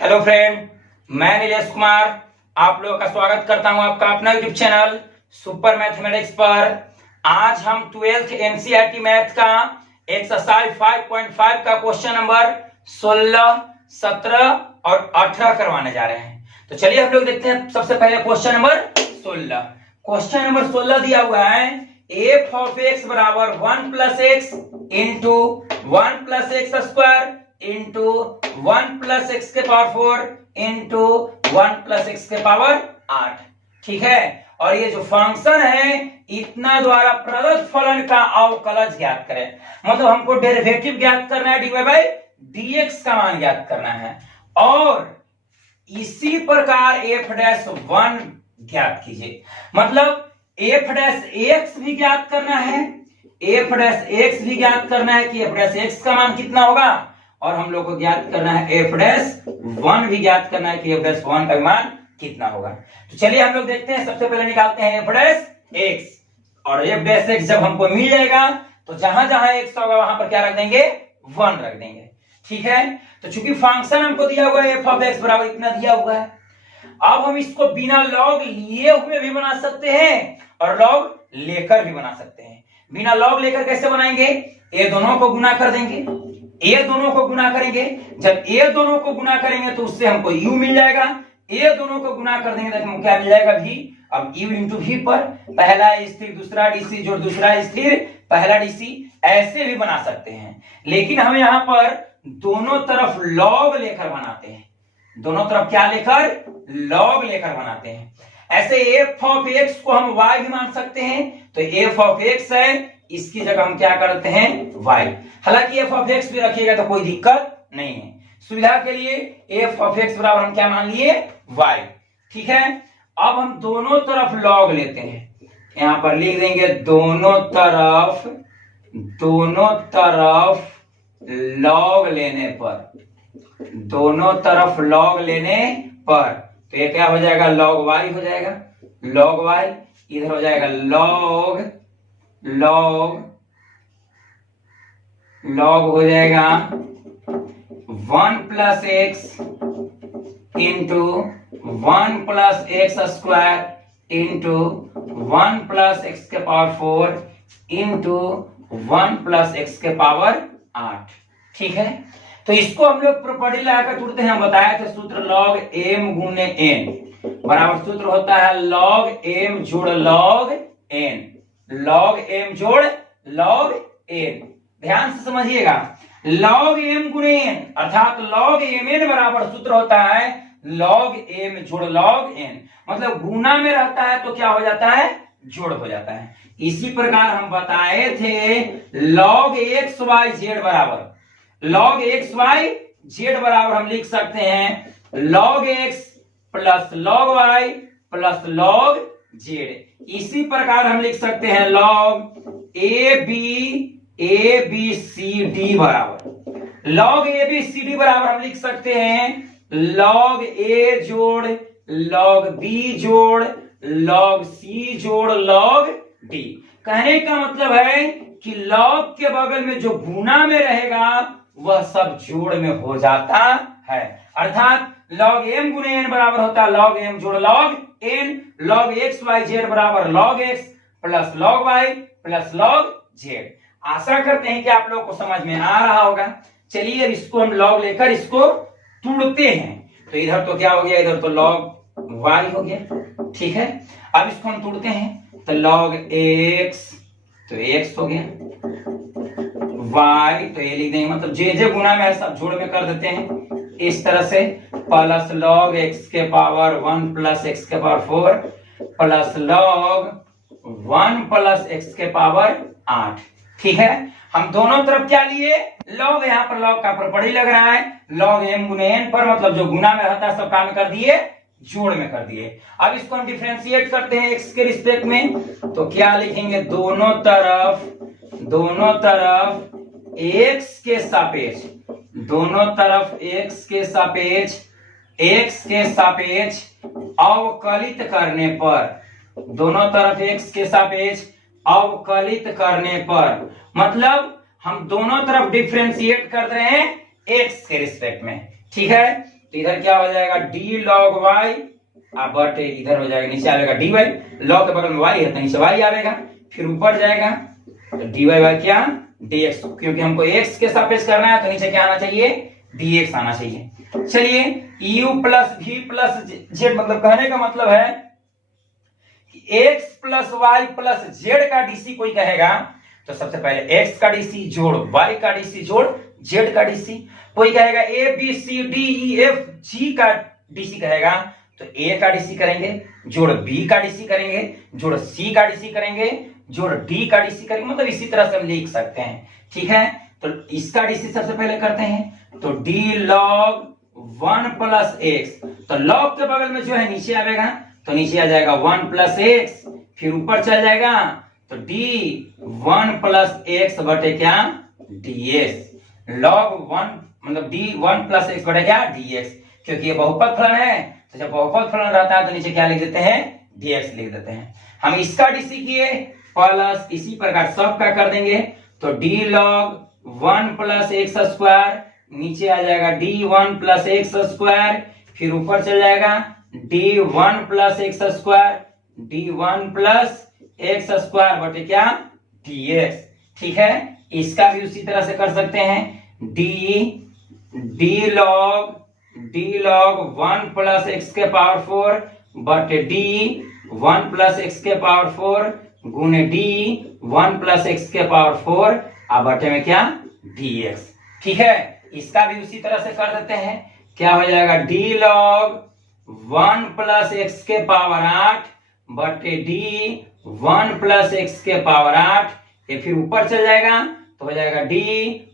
Hello friend, मैं नीलेश कुमार आप लोगों का स्वागत करता हूं आपका अपना यूट्यूब चैनल सुपर मैथमेटिक्स पर। आज हम 12th एनसीईआरटी मैथ का एक्सरसाइज 5.5 का क्वेश्चन नंबर 16, 17 और 18 करवाने जा रहे हैं। तो चलिए हम लोग देखते हैं सबसे पहले क्वेश्चन नंबर 16। क्वेश्चन नंबर 16 दिया हुआ है एफ ऑफ एक्स बराबर 1 plus x into 1 plus x square into 1 plus x के पावर 4 इंटू 1 प्लस एक्स के पावर 8। ठीक है, और ये जो फंक्शन है इतना द्वारा प्रदत्त फलन का अवकलज ज्ञात करें। मतलब हमको डेरिवेटिव ज्ञात करना है, डी बाई डीएक्स का मान ज्ञात करना है। और इसी प्रकार एफ डैश 1 ज्ञात कीजिए। मतलब एफ डैश एक्स भी ज्ञात करना है, एफ डैश एक्स भी ज्ञात करना है कि एफ डैश एक्स का मान कितना होगा, और हम लोग को ज्ञात करना है एफ डैश 1 भी ज्ञात करना है कि एफ डैश 1 का मान कितना होगा। तो चलिए हम लोग देखते हैं। सबसे पहले निकालते हैं एफ डैश एक्स, और एफ डैश एक्स जब हमको मिल जाएगा तो जहां जहां एक्स होगा वहां पर क्या रख देंगे, 1 रख देंगे। ठीक है, तो चूंकि फंक्शन हमको दिया हुआ है एफ ऑफ एक्स बराबर इतना दिया हुआ है, अब हम इसको बिना लॉग लिए हुए भी बना सकते हैं और लॉग लेकर भी बना सकते हैं। बिना लॉग लेकर कैसे बनाएंगे, ए दोनों को गुना कर देंगे, ए दोनों को गुना करेंगे। जब ए दोनों को गुना करेंगे तो उससे हमको यू मिल जाएगा, ए दोनों को गुना कर देंगे तो हमको क्या मिल जाएगा, भी। अब यू इंटू भी पर पहला स्थिर दूसरा डीसी जोड़ दूसरा स्थिर पहला डीसी, ऐसे भी बना सकते हैं। लेकिन हम यहां पर दोनों तरफ लॉग लेकर बनाते हैं, दोनों तरफ क्या लेकर, लॉग लेकर बनाते हैं। ऐसे एफ ऑफ एक्स को हम वाई भी मान सकते हैं, तो एफ ऑफ एक्स है, इसकी जगह हम क्या करते हैं, वाई। हालांकि एफ ऑफ एक्स भी रखिएगा तो कोई दिक्कत नहीं है। सुविधा के लिए एफ ऑफ एक्स बराबर हम क्या मान लिए, वाई। ठीक है, अब हम दोनों तरफ लॉग लेते हैं, यहां पर लिख देंगे दोनों तरफ लॉग लेने पर, दोनों तरफ लॉग लेने पर तो ये क्या हो जाएगा, लॉग वाई हो जाएगा, लॉग वाई। इधर हो जाएगा लॉग हो जाएगा 1 plus x into 1 plus x square into 1 plus x के पावर 4 इंटू 1 प्लस एक्स के पावर 8। ठीक है, तो इसको हम लोग प्रॉपर्टी लगाकर जुड़ते हैं। हम बताए थे सूत्र लॉग एम गुने एन बराबर सूत्र होता है लॉग एम जोड़ लॉग एन, लॉग एम जोड़ लॉग एन। ध्यान से समझिएगा, लॉग एम गुणे एन अर्थात लॉग एम एन बराबर सूत्र होता है लॉग एम जोड़ लॉग एन। मतलब गुना में रहता है तो क्या हो जाता है, जोड़ हो जाता है। इसी प्रकार हम बताए थे लॉग एक्स वाई जेड बराबर, लॉग एक्स वाई जेड बराबर हम लिख सकते हैं log x plus log y plus log z. इसी प्रकार हम लिख सकते हैं log a b c d बराबर, log a b c d बराबर हम लिख सकते हैं लॉग ए जोड़ लॉग बी जोड़ लॉग सी जोड़ लॉग डी। कहने का मतलब है कि लॉग के बगल में जो गुना में रहेगा वह सब जोड़ में हो जाता है। अर्थात लॉग एम गुने एन बराबर होता है लॉग एम जोड़ log n, log x y z बराबर log x plus log y plus log z. आशा करते हैं कि आप लोगों को समझ में आ रहा होगा। चलिए अब इसको हम लॉग लेकर इसको तोड़ते हैं। तो इधर तो क्या हो गया, इधर तो लॉग वाई हो गया। ठीक है, अब इसको हम तोड़ते हैं तो लॉग एक्स तो एक्स हो गया, वाई तो ये लिख देंगे, मतलब जे गुना में है सब जोड़ में कर देते हैं इस तरह से, प्लस लॉग एक्स के पावर 1 प्लस एक्स के power 4 plus log 1 plus x के पावर 8। ठीक है, हम दोनों तरफ क्या लिए, लॉग। यहाँ पर लॉग का प्रॉपर्टी लग रहा है लॉग एम गुने एन पर, मतलब जो गुना में रहता है सब काम कर दिए, जोड़ में कर दिए। अब इसको हम डिफरेंशिएट करते हैं एक्स के रिस्पेक्ट में, तो क्या लिखेंगे, दोनों तरफ एक्स के सापेक्ष, दोनों तरफ एक्स के सापेक्ष अवकलित करने पर, दोनों तरफ एक्स के सापेक्ष अवकलित करने पर, मतलब हम दोनों तरफ डिफरेंशिएट कर रहे हैं एक्स के रिस्पेक्ट में। ठीक है, तो इधर क्या हो जाएगा डी लॉग वाई बटे इधर हो जाएगा नीचे आएगा डी वाई, लॉग के बगल में वाई है तो नीचे वाई आएगा, फिर ऊपर जाएगा तो डी वाई बाई क्या dx, क्योंकि हमको x के सापेक्ष करना है तो नीचे क्या आना चाहिए dx आना चाहिए। चलिए u plus v plus z, मतलब कहने का मतलब है कि x plus y plus z का डीसी कोई कहेगा तो सबसे पहले x का डीसी जोड़ y का डीसी जोड़ z का डीसी, कोई कहेगा a b c d e f g का डीसी कहेगा तो a का डीसी करेंगे जोड़ b का डीसी करेंगे जोड़ c का डीसी करेंगे जोड़ डी का डीसी करेंगे, मतलब इसी तरह से हम लिख सकते हैं। ठीक है, तो इसका डीसी सबसे पहले करते हैं तो डी लॉग 1 प्लस एक्स, तो लॉग के बगल में जो है नीचे आएगा तो नीचे आ जाएगा 1 प्लस एक्स, फिर ऊपर चल जाएगा तो डी 1 प्लस एक्स बटे क्या dx, लॉग 1 मतलब डी 1 प्लस एक्स बटे क्या dx, क्योंकि ये बहुपद फलन है तो जब बहुपद फलन रहता है तो नीचे क्या लिख देते हैं dx लिख देते हैं। हम इसका डीसी किए प्लस इसी प्रकार सब का कर देंगे तो D log 1 plus x square, नीचे आ जाएगा डी 1 प्लस एक्स स्क्वायर, फिर ऊपर चल जाएगा D 1 plus x square, D 1 plus x square बटे क्या dx। ठीक है, इसका भी उसी तरह से कर सकते हैं डी लॉग 1 प्लस एक्स के पावर 4 बटे डी 1 प्लस एक्स के पावर 4 गुने डी 1 प्लस एक्स के पावर 4 अब बटे में क्या dx। ठीक है, इसका भी उसी तरह से कर देते हैं, क्या हो जाएगा डी लॉग 1 प्लस एक्स के पावर 8 बटे डी 1 प्लस एक्स के पावर 8, ये फिर ऊपर चल जाएगा तो हो जाएगा डी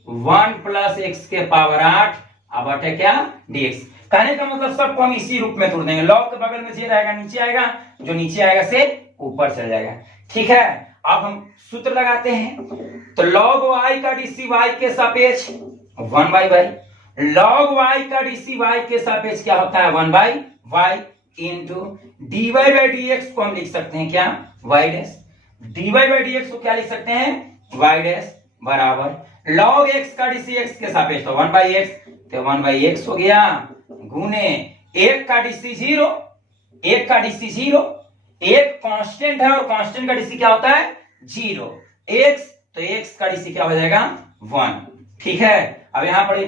1 प्लस एक्स के पावर 8 अब बटे क्या dx। कहने का मतलब सबको हम इसी रूप में तोड़ देंगे, लॉग के बगल में जे रहेगा नीचे आएगा, जो नीचे आएगा से ऊपर चल जाएगा। ठीक है, अब हम सूत्र लगाते हैं तो log y का डीसी y के सापेक्ष 1 बाई वाई, log y का डीसी y के सापेक्ष क्या होता है 1 by y into dy by dx को हम लिख सकते हैं क्या y dash, dy by dx को क्या लिख सकते हैं y डैश बराबर log x का डीसी x के सापेक्ष तो 1 बाई x, तो 1 बाई x हो गया गुने 1 का डीसी 0, 1 का डीसी 0, एक कांस्टेंट है और कांस्टेंट का डीसी क्या होता है 0, x तो x का डीसी क्या हो जाएगा 1। ठीक है, अब यहां पर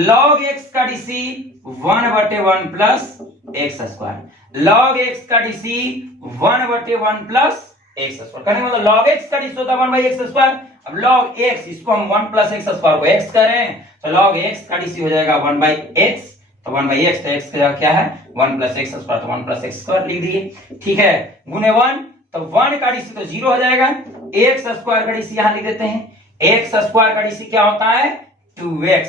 log x का डीसी 1 बटे 1 plus x square, log x का डीसी 1 बटे 1 प्लस एक्स स्क्वायर, करने मतलब log x का डीसी होता है 1 बाई एक्स स्क्वायर, अब log x इसको हम 1 प्लस एक्स स्क्वायर को x करें तो log x का डीसी हो जाएगा 1 बाई x, तो 1 बाई एक्स, तो एक्स का क्या है 1 प्लस एक्स स्क्वायर, तो 1 प्लस एक्स स्क्वायर लिख दिए। ठीक है, गुने 1 तो 1 का डीसी तो 0 हो जाएगा, एक्स स्क्वायर का डीसी यहां लिख देते हैं, एक्स स्क्वायर का डीसी क्या होता है 2x,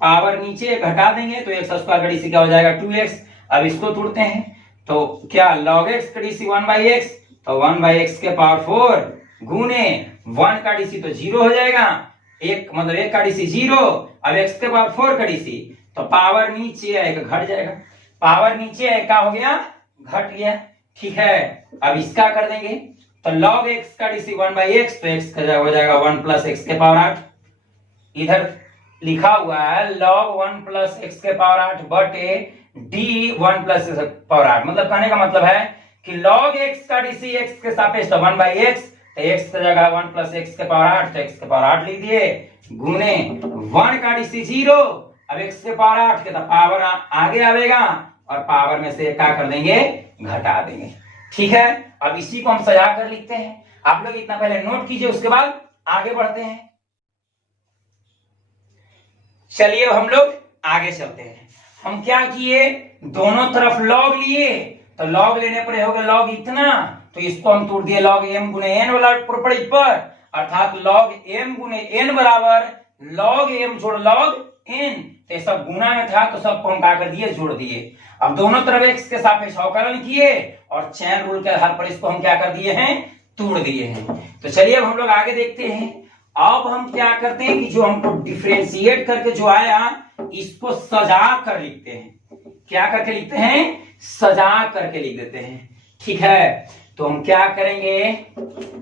पावर नीचे घटा देंगे तो एक्स स्क्वायर का डीसी क्या हो जाएगा 2x। अब इसको तोड़ते हैं तो क्या log x का डीसी 1 बाई एक्स, तो 1 बाई एक्स के पावर 4 गुने 1 का डीसी तो 0 हो जाएगा, एक मतलब 1 का डीसी 0, अब x के पावर 4 का डीसी तो पावर नीचे आएगा घट जाएगा, पावर नीचे है क्या हो गया घट गया। ठीक है, अब इसका कर देंगे तो log x का डीसी 1 बाई एक्स, तो x का हो जाएगा 1 प्लस एक्स के पावर 8, इधर लिखा हुआ है log 1 प्लस एक्स के पावर 8 बटे डी 1 प्लस एक्स के पावर 8, मतलब कहने का मतलब है कि log x का डीसी x के सापेक्ष 1 बाई एक्स, तो x का जगह 1 प्लस एक्स के पावर 8, तो x के पावर 8 लिख दिए गुने 1 का डीसी 0, अब x के पावर 8 के तो पावर आगे आएगा और पावर में से क्या कर देंगे घटा देंगे। ठीक है, अब इसी को हम सजा कर लिखते हैं, आप लोग इतना पहले नोट कीजिए उसके बाद आगे बढ़ते हैं। चलिए हम लोग आगे चलते हैं, हम क्या किए दोनों तरफ log लिए, तो log लेने पर होगा log इतना, तो इसको हम तोड़ दिए log m गुने n वाला प्रॉपर्टी पर, अर्थात log m गुने n बराबर log m जोड़ log n, तो ये सब गुना में था तो सबको हम क्या कर दिए जोड़ दिए। अब दोनों तरफ x के सापेक्ष अवकलन किए और चैन रूल के आधार पर इसको हम क्या कर दिए हैं तोड़ दिए हैं। तो चलिए अब हम लोग आगे देखते हैं, अब हम क्या करते हैं कि जो हमको डिफरेंशिएट करके जो आया इसको सजा कर लिखते हैं, क्या करके लिखते हैं सजा करके लिख देते हैं। ठीक है, तो हम क्या करेंगे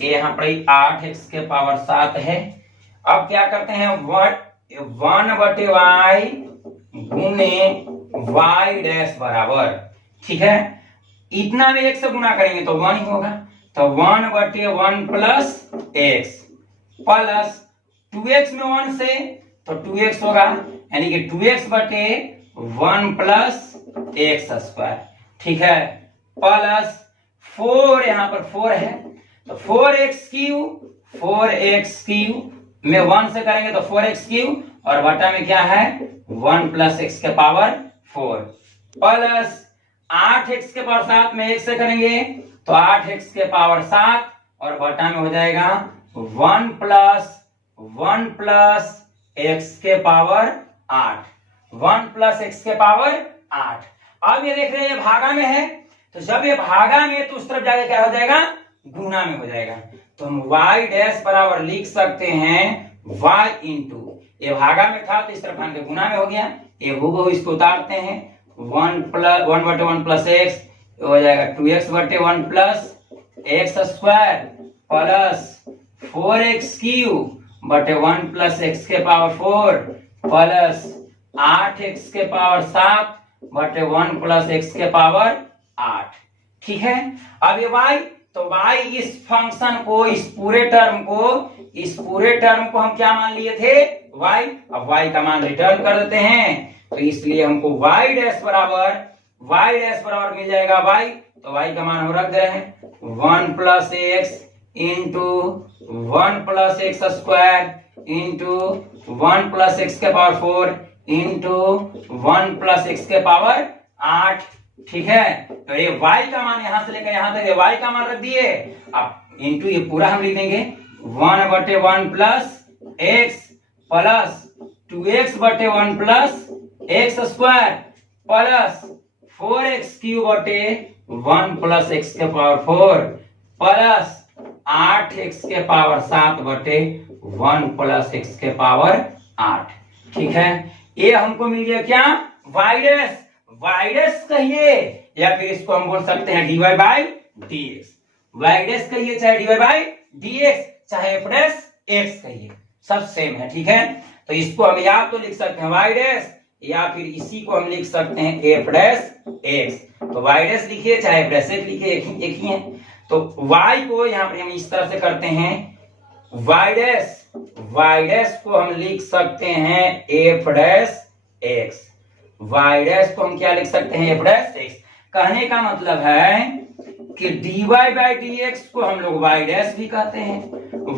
यहाँ पर 8x के पावर 7 है, अब क्या करते हैं 1 बटे y गुने वाई डैश बराबर, ठीक है, इतना में 1 से गुना करेंगे तो 1 ही होगा, तो 1/1 प्लस एक्स प्लस 2x में 1 से तो 2x होगा, यानी कि 2x/1 प्लस एक्स स्क्वायर, ठीक है, प्लस 4, यहां पर 4 है तो 4x³ में 1 से करेंगे तो 4x³ और बटा में क्या है 1 प्लस x के पावर 4 प्लस 8x के पावर 7 में 1 से करेंगे तो 8x के पावर 7 और बटा में हो जाएगा 1 प्लस x के पावर 8, 1 प्लस x के पावर 8। अब ये देख रहे हैं ये भागा में है, तो जब ये भागा में तो उस तरफ जाके क्या हो जाएगा गुना में हो जाएगा, तो हम y डैश बराबर लिख सकते हैं y इंटू, ये भागा में था तो इस तरफ आने के गुना में हो गया, ये हूबहू इसको उतारते हैं 1/1 प्लस एक्स हो जाएगा 2x/1 plus x square plus 4x³ 1 plus x के पावर 4 प्लस 8x के पावर 7/1 प्लस x के पावर 8, ठीक है। अब ये y, तो y इस फंक्शन को, इस पूरे टर्म को हम क्या मान लिए थे y, अब y का मान रिटर्न कर देते हैं, तो इसलिए हमको y डैश बराबर मिल जाएगा y, तो y का मान हम रख दे रहे हैं 1 plus x into 1 plus x square into 1 plus x के पावर 4 इंटू 1 प्लस एक्स के पावर 8, ठीक है। तो ये y का मान यहां से लेकर यहां तक ये y का मान रख दिए, अब इंटू ये पूरा हम लिख देंगे 1/1 plus x plus 2x/1 plus x square plus 4x³ 1 plus x के पावर 4 प्लस 8x के पावर 7/1 प्लस x के पावर 8, ठीक है। ये हमको मिल गया क्या y डैश कहिए या फिर इसको हम बोल सकते हैं dy/dx, y डैश कहिए चाहे dy/dx चाहे f डैश x कहिए, सब सेम है, ठीक है। तो इसको हम या तो लिख सकते हैं y डैश या फिर इसी को हम लिख सकते हैं f डैश x, तो y डैश लिखिए चाहे f डैश x लिखिए, एक ही है। तो y को यहाँ पर हम इस तरह से करते हैं y डैश को हम लिख सकते हैं f dash x, y dash को हम क्या लिख सकते हैं f डैश x। कहने का मतलब है कि dy/dx को हम लोग y डैश भी कहते हैं,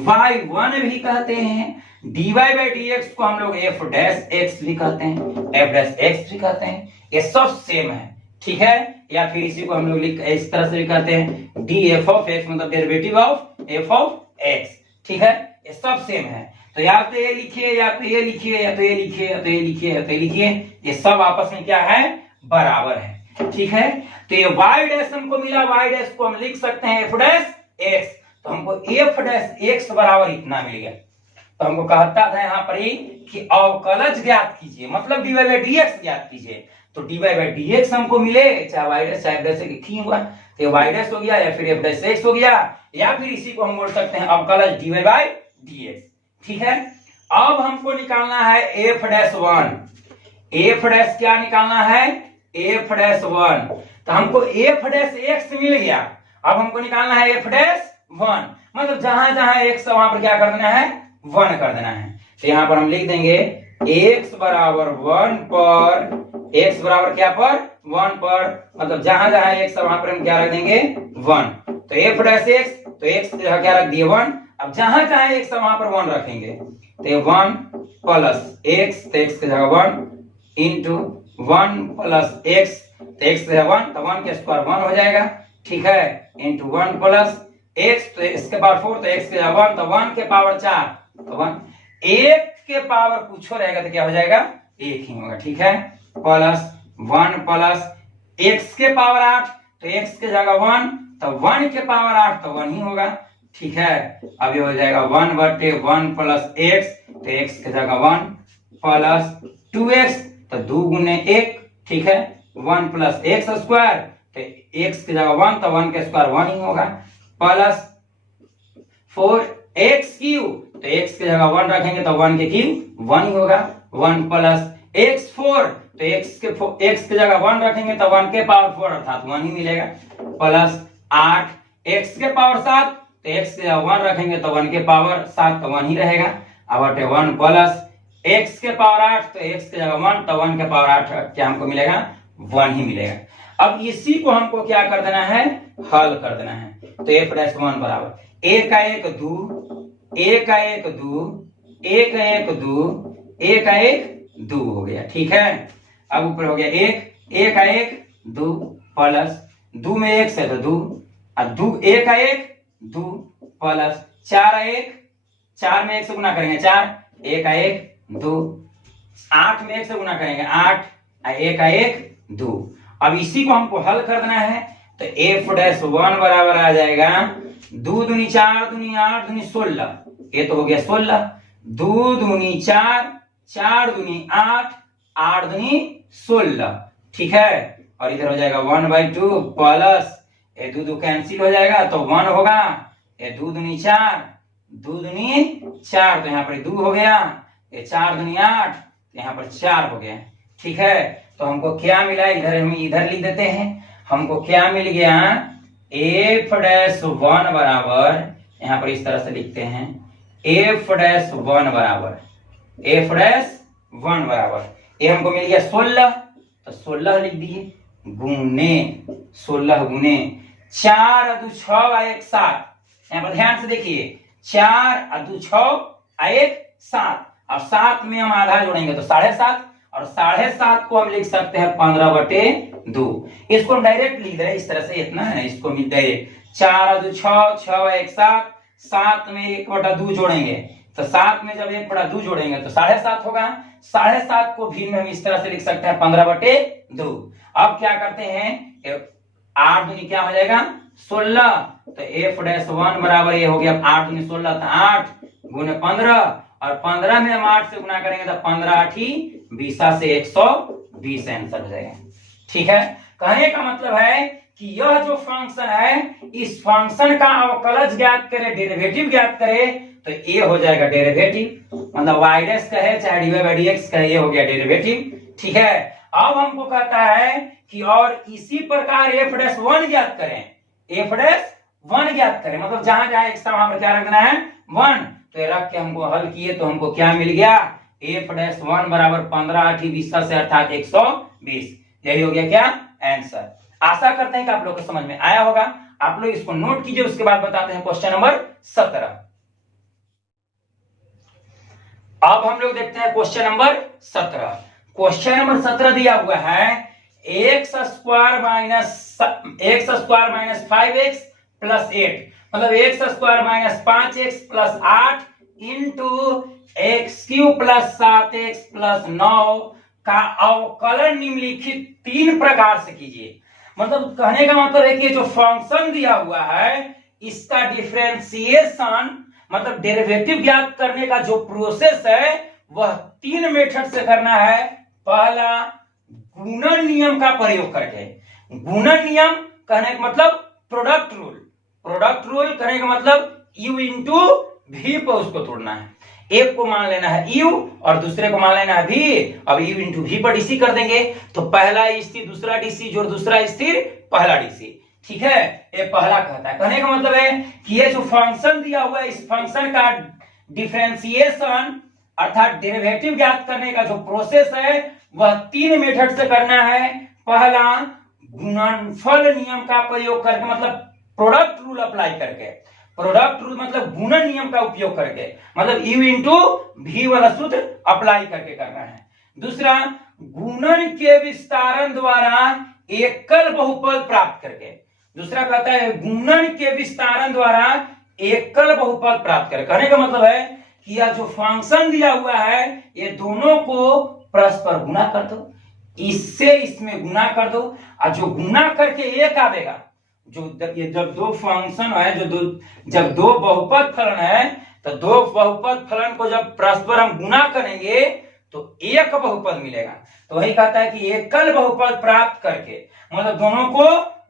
y1 भी कहते हैं, dy/dx को हम लोग f डैश x भी कहते हैं, f डैश x भी कहते हैं, ये सब सेम है, ठीक है। या फिर इसी को हम लोग इस तरह से भी कहते हैं df(x) मतलब डेरिवेटिव ऑफ f(x), ठीक है, ये सब सेम है। तो या तो ये लिखिए या तो ये लिखिए या तो ये लिखिए या तो ये लिखिए या तो ये लिखिए, ये सब आपस में क्या है बराबर है, ठीक है। तो ये y डैश हमको मिला, y डैश को हम लिख सकते हैं f डैश x, तो हमको f डैश x बराबर इतना मिल गया। तो हमको कहता था यहाँ पर ही कि अवकलज ज्ञात कीजिए, मतलब dy/dx ज्ञात कीजिए, तो dy/dx हमको मिले चाहे y डैश चाहे f डैश एक ही हुआ, तो ये y डैश हो गया या फिर f डैश x हो गया, या फिर इसी को हम बोल सकते हैं अवकलज dy/dx, ठीक है। अब हमको निकालना है f डैश 1, f डैश क्या निकालना है f डैश 1, तो हमको f डैश x मिल गया, अब हमको निकालना है f डैश 1, मतलब जहां जहां x वहां पर क्या कर देना है 1 कर देना है। तो यहाँ पर हम लिख देंगे x बराबर 1 पर, x बराबर क्या पर 1 पर, मतलब जहां जहां x वहां पर हम क्या रख देंगे 1, तो f डैश x, तो x की जगह क्या रख दिए 1, अब जहां जहां x वहां पर 1 रखेंगे, तो ये 1 प्लस x, तो x की जगह 1 इंटू 1 प्लस x, तो x की जगह 1, तो 1 के स्क्वायर 1 हो जाएगा, ठीक है, इंटू 1 प्लस x, तो x के पावर 4, तो x की जगह 1, तो 1 के पावर 4, तो 1, 1 के पावर कुछ हो रहेगा तो क्या हो जाएगा 1 ही होगा, ठीक है, प्लस 1 प्लस x के पावर 8, तो x की जगह 1, तो 1 के पावर 8, तो 1 ही होगा, ठीक है। अब ये हो जाएगा 1/1 प्लस x, तो x की जगह 1 प्लस 2x, तो 2 गुने 1, ठीक है, 1 प्लस x स्क्वायर, तो x की जगह 1, तो 1 के स्क्वायर 1 ही होगा, प्लस 4x क्यूब, तो x की जगह 1 रखेंगे तो 1 के क्यूब 1 ही होगा, 1 प्लस x4 तो x की जगह 1 रखेंगे तो 1 के पावर 4 अर्थात 1 ही मिलेगा, प्लस 8 x के पावर 7 तो x की जगह 1 रखेंगे तो 1 के पावर 7 तो 1 ही रहेगा, अब 1 प्लस x के पावर 8 तो x की जगह 1 तो 1 के पावर 8 क्या हमको मिलेगा 1 ही मिलेगा। अब इसी को हमको क्या कर देना है, हल कर देना है। तो f'1 बराबर a का 1 2, a का 1 2, a का 1 2, a का 1 2 हो गया, ठीक है। अब ऊपर हो गया 1, a का 1 2 प्लस 2 में 1 से तो 2, अब 2 a का 1 2 प्लस 4 1, 4 में 1 से गुना करेंगे 4, a का 1 2, 8 में 1 से गुना करेंगे 8, a का 1 2। अब इसी को हमको हल कर देना है तो f'1 बराबर आ जाएगा 2 दूनी 4 दूनी 8 दूनी 16, ये तो हो गया 16, 2 दूनी 4, 4 दूनी 8, 8 दूनी 16, ठीक है। और इधर हो जाएगा 1/2 प्लस ये 2 2 कैंसिल हो जाएगा तो 1 होगा, ये 2 दूनी 4, 2 दूनी 4 तो यहाँ पर 2 हो गया, ये 4 दूनी 8 यहाँ पर 4 हो गया, ठीक है। तो हमको क्या मिला, इधर हम इधर लिख देते हैं, हमको क्या मिल गया f'1 बराबर, यहाँ पर इस तरह से लिखते हैं f'1 बराबर ये हमको मिल गया 16, तो 16 लिख दिए गुने 16 गुने 4 2 6 1 7, यहाँ पर ध्यान से देखिए 4 2 6 1 7 और 7 में हम आधा जोड़ेंगे तो 7.5 और 7.5 को हम लिख सकते हैं 15/2, इसको हम डायरेक्ट लिख रहे हैं इस तरह से, इतना है इसको मिल डायरेक्ट 4 2 6 6 1 7, 7 में 1/2 जोड़ेंगे तो 7 में जब 1/2 जोड़ेंगे तो 7.5 होगा, 7.5 को भी हम इस तरह से लिख सकते हैं 15/2। अब क्या करते हैं 8 दूनी क्या हो जाएगा 16, तो f'1 बराबर ये हो गया 8 दूनी 16 तो 8 गुने 15 और 15 में हम 8 से गुना करेंगे तो 15 8 20 से 120 आंसर हो जाएगा, ठीक है। कहने का मतलब है कि यह जो फंक्शन है इस फंक्शन का अवकलज ज्ञात करे, डेरिवेटिव ज्ञात करे तो ये हो जाएगा डेरिवेटिव, मतलब y' कहे चाहे dy/dx कहे, ये हो गया डेरिवेटिव, ठीक है। अब हमको कहता है कि और इसी प्रकार f'1 ज्ञात करें, f'1 ज्ञात करें, मतलब जहां जहां x था वहां पर क्या रखना है 1, तो ये रख के हमको हल किए तो हमको क्या मिल गया f'1 बराबर 15 8 20 से अर्थात 120, यही हो गया क्या आंसर। आशा करते हैं कि आप लोग को समझ में आया होगा, आप लोग इसको नोट कीजिए, उसके बाद बताते हैं क्वेश्चन नंबर 17। अब हम लोग देखते हैं क्वेश्चन नंबर 17। क्वेश्चन नंबर 17 दिया हुआ है x² - 5x + 8, मतलब x² - 5x + 8 into x³ + 7x + 9 का अवकलन निम्नलिखित 3 प्रकार से कीजिए। मतलब कहने का मतलब है कि जो फंक्शन दिया हुआ है इसका डिफरेंशिएशन मतलब डेरिवेटिव ज्ञात करने का जो प्रोसेस है वह 3 मेथड से करना है। पहला गुणन नियम का प्रयोग करके, गुणन नियम कहने का मतलब प्रोडक्ट रूल, प्रोडक्ट रूल कहने का मतलब u इंटू v पर उसको तोड़ना है, एक को मान लेना है u और दूसरे को मान लेना है v, अब u इंटू v पर डीसी कर देंगे तो पहला स्थिर दूसरा डीसी जोड़ दूसरा स्थिर पहला डीसी, ठीक है। ये पहला कहता है, कहने का मतलब है कि ये जो फंक्शन दिया हुआ है इस फंक्शन का डिफरेंशिएशन अर्थात डेरिवेटिव ज्ञात करने का जो प्रोसेस है वह 3 मेथड से करना है। पहला गुणनफल नियम का प्रयोग करके, मतलब प्रोडक्ट रूल अप्लाई करके, प्रोडक्ट रूल मतलब गुणन नियम का उपयोग करके, मतलब u इंटू v वाला सूत्र अप्लाई करके करना है। दूसरा गुणन के विस्तारण द्वारा एकल बहुपद प्राप्त करके, दूसरा कहता है गुणन के विस्तारण द्वारा एकल बहुपद प्राप्त करके। कहने का मतलब है कि यह जो फंक्शन दिया हुआ है ये दोनों को परस्पर गुणा कर दो, इससे इसमें गुणा कर दो और जो गुणा करके एक आवेगा, जो ये जब दो फंक्शन है जब दो बहुपद फलन है तो दो बहुपद फलन को जब परस्पर हम गुणा करेंगे तो एक बहुपद मिलेगा। तो वही कहता है कि एकल बहुपद प्राप्त करके, मतलब दोनों को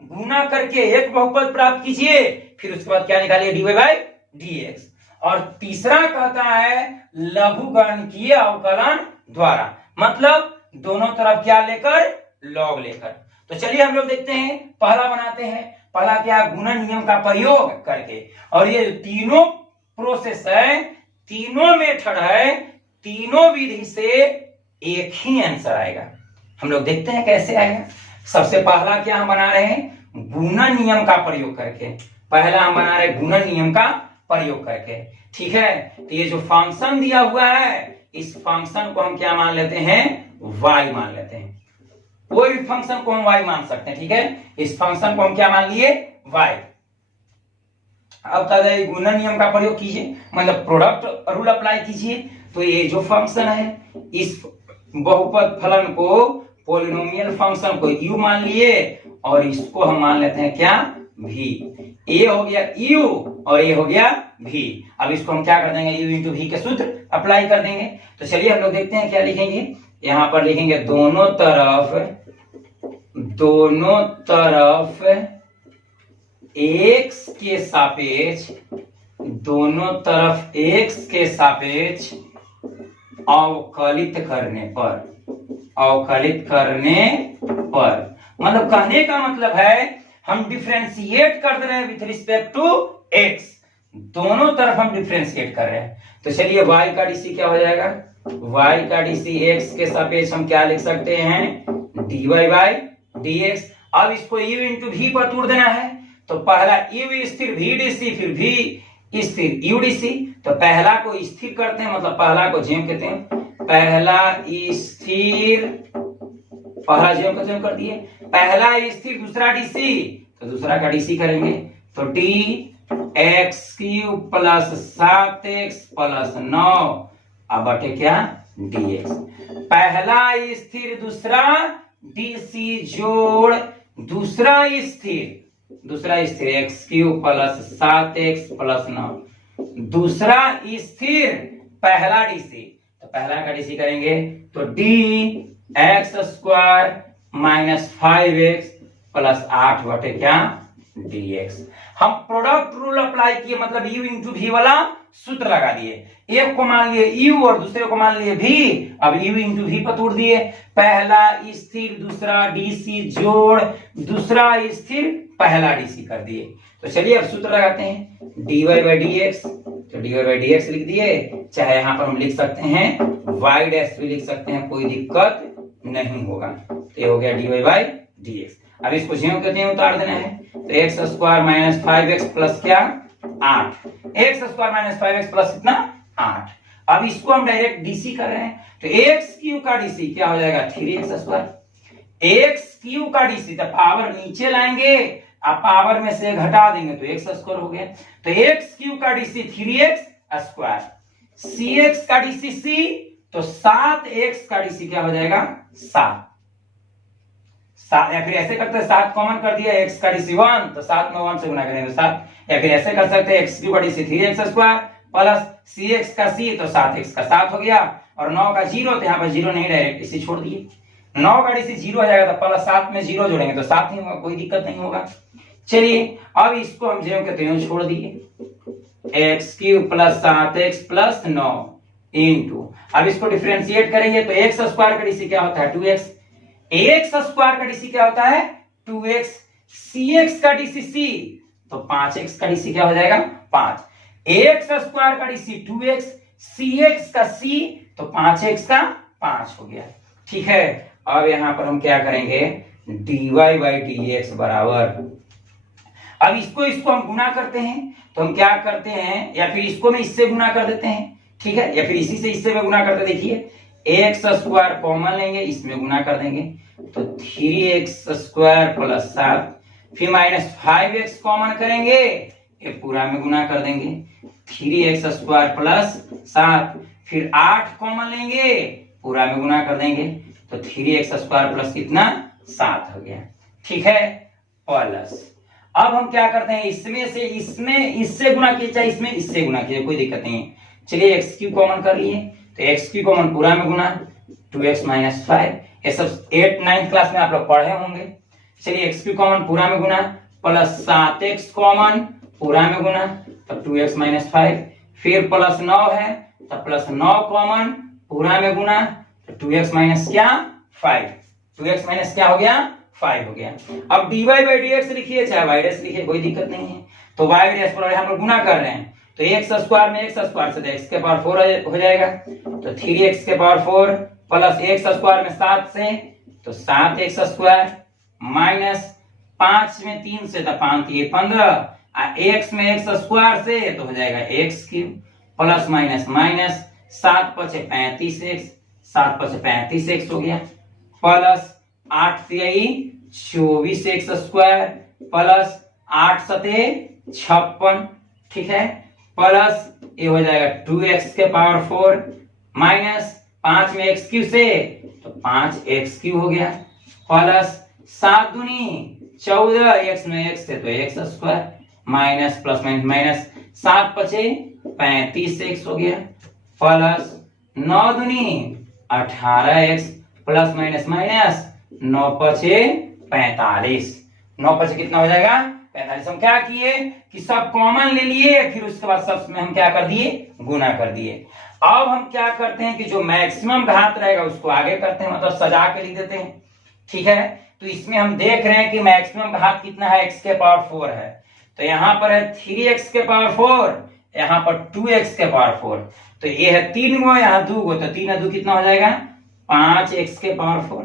गुणा करके एक बहुपद प्राप्त कीजिए, फिर उसके बाद क्या निकालिए dy/dx। और तीसरा कहता है लघुगणकीय अवकलन द्वारा, मतलब दोनों तरफ क्या लेकर, लॉग लेकर। तो चलिए हम लोग देखते हैं, पहला बनाते हैं। पहला क्या, गुणन नियम का प्रयोग करके। और ये तीनों प्रोसेस है, तीनों मेथड है, तीनों विधि से एक ही आंसर आएगा। हम लोग देखते हैं कैसे आएगा। सबसे पहला क्या हम बना रहे हैं, गुणन नियम का प्रयोग करके। पहला हम बना रहे हैं गुणन नियम का प्रयोग करके, ठीक है। तो ये जो फंक्शन दिया हुआ है, इस फंक्शन को हम क्या मान लेते हैं, y मान लेते हैं। कोई भी फंक्शन को हम y मान सकते हैं, ठीक है। इस फंक्शन को हम क्या मान लिए, y। अब गुणन नियम का प्रयोग कीजिए, मतलब प्रोडक्ट रूल अप्लाई कीजिए। तो ये जो फंक्शन है, इस बहुपद फलन को, पॉलिनोमियल फंक्शन को u मान लिए और इसको हम मान लेते हैं क्या, v। a हो गया u और a हो गया v। अब इसको हम क्या कर देंगे, u इंटू v के सूत्र अप्लाई कर देंगे। तो चलिए हम लोग देखते हैं क्या लिखेंगे। यहां पर लिखेंगे दोनों तरफ x के सापेक्ष, दोनों तरफ x के सापेक्ष अवकलित करने पर, मतलब कहने का मतलब है हम डिफरेंशिएट कर रहे हैं विथ रिस्पेक्ट टू x। दोनों तरफ हम डिफरेंशिएट कर रहे हैं। तो चलिए y का डीसी क्या हो जाएगा, y का डीसी x के सापेक्ष हम क्या लिख सकते हैं, dy बाई dx। अब इसको u इंटू v पर तोड़ देना है। तो पहला u स्थिर v डीसी, फिर v स्थिर u डीसी। तो पहला को स्थिर करते हैं, मतलब पहला को जेम कहते हैं, पहला स्थिर, पहला जेम को जेम कर दिए, पहला स्थिर दूसरा डीसी, तो दूसरा का डीसी करेंगे। तो D x cube plus 7x plus 9 अब बटे क्या, dx। पहला स्थिर दूसरा डीसी जोड़ दूसरा स्थिर x cube plus 7x plus 9, दूसरा स्थिर पहला डीसी, तो पहला का डीसी करेंगे। तो D x square minus 5x plus 8 बटे क्या, dx। हम प्रोडक्ट रूल अप्लाई किए, मतलब u इंटू v वाला सूत्र लगा दिए। एक को मान लिए u और दूसरे को मान लिए v। अब u इंटू v पर तोड़ दिए, पहला स्थिर दूसरा डीसी जोड़ दूसरा स्थिर पहला डीसी कर दिए। तो चलिए अब सूत्र लगाते हैं, dy बाई dx। तो dy बाई dx लिख दिए, चाहे यहां पर हम लिख सकते हैं y डैश भी लिख सकते हैं, कोई दिक्कत नहीं होगा। तो ये हो गया dy बाई dx। अब इसको ज्यों कहते हैं उतार देना है। तो x square minus 5x plus क्या, 8। X square minus 5x plus कितना, 8। अब इसको हम डायरेक्ट डीसी कर रहे हैं। तो एक्स क्यूब का डीसी क्या हो जाएगा, 3x स्क्वायर। एक्स क्यूब का डीसी, तो पावर नीचे लाएंगे, अब पावर में से घटा देंगे तो एक्स स्क्वायर हो गया। तो एक्स क्यूब का डीसी 3x स्क्वायर, सी एक्स का डीसी सी, तो 7x का डीसी क्या हो जाएगा, 7। या फिर ऐसे करते हैं, 7 कॉमन कर दिया, x का डीसी 1, तो 7 में 1 से गुना करेंगे तो 7। या फिर ऐसे कर सकते हैं, x क्यूब का DC 3x square plus cx का c, तो 7x का 7 हो गया। और 9 का 0, तो यहाँ पर 0 नहीं, डायरेक्ट इसी छोड़ दिए। 9 का डीसी 0 हो जाएगा, तो प्लस 7 में 0 जोड़ेंगे तो 7 ही होगा, कोई दिक्कत नहीं होगा। चलिए अब इसको हम जो कहते हैं छोड़ दिए, x cube plus 7x plus 9 into, अब इसको डिफरेंशिएट करेंगे तो x स्क्वायर का डीसी क्या होता है, 2x। एक्स स्क्वायर का डीसी क्या होता है, 2x। cx का डीसी c, तो 5x का डीसी क्या हो जाएगा, 5। एक्स स्क्वायर का डीसी 2x, cx का c, तो 5x का 5 हो गया, ठीक है। अब यहां पर हम क्या करेंगे, dy बाई dx बराबर, अब इसको हम गुना करते हैं। तो हम क्या करते हैं, या फिर इसको मैं इससे गुना कर देते हैं, ठीक है, या फिर इसी से इससे में गुना करते। देखिए एक्स स्क्वायर कॉमन लेंगे, इसमें गुना कर देंगे, तो 3x स्क्वायर प्लस 7, फिर माइनस 5x कॉमन करेंगे, ये पूरा में गुना कर देंगे, 3x स्क्वायर प्लस 7, फिर 8 कॉमन लेंगे, पूरा में गुना कर देंगे, तो 3x स्क्वायर प्लस कितना, 7 हो गया, ठीक है। प्लस अब हम क्या करते हैं, इसमें से इससे गुना किए, चाहे इसमें इससे गुना किए, कोई दिक्कत नहीं है। चलिए एक्स क्यूब कॉमन कर लिए, तो एक्स क्यूब कॉमन पूरा में गुना, 2x माइनस 5, ये सब 8-9 क्लास में आप लोग पढ़े होंगे। चलिए एक्स क्यूब कॉमन पूरा में गुना, प्लस 7x कॉमन पूरा में गुना, तो 2x माइनस 5, फिर प्लस 9 है, तो प्लस 9 कॉमन पूरा में गुना, तो 2x माइनस क्या, 5। 2x माइनस क्या हो गया 5 हो गया। अब dy बाई dx लिखिए चाहे y डैश लिखिए, कोई दिक्कत नहीं है। तो y डैश पर यहाँ पर गुना कर रहे हैं तो x स्क्वायर में x स्क्वायर से तो x के पावर 4 हो जाएगा, तो 3x के पावर 4 प्लस x स्क्वायर में 7 से तो 7x स्क्वायर माइनस 5 में 3 से तो 5 ये 15 x में x स्क्वायर से तो हो जाएगा x cube plus minus minus 7 पचे 35x 7 पचे 35x हो गया प्लस 8 से 24x स्क्वायर प्लस 8 सते 56, ठीक है, प्लस ये हो जाएगा 2x के पावर 4 माइनस 5 में x क्यूब से तो 5x क्यूब हो गया प्लस 7 दूनी 14 x में x से तो x square minus plus minus minus 7 पचे 35x हो गया प्लस 9 दूनी 18x प्लस माइनस माइनस 9 पचे 45, 9 पचे कितना हो जाएगा 45। हम क्या किए कि सब कॉमन ले लिए, फिर उसके बाद सब में हम क्या कर दिए गुना कर दिए। अब हम क्या करते हैं कि जो मैक्सिमम घात रहेगा उसको आगे करते हैं, मतलब सजा के लिख देते हैं, ठीक है। तो इसमें हम देख रहे हैं कि मैक्सिमम घात कितना है x के पावर 4 है, तो यहाँ पर है 3x के पावर 4, यहाँ पर 2x के पावर 4, तो ये है 3 गो यहाँ 2 गो, तो 3 2 कितना हो जाएगा 5x के पावर 4,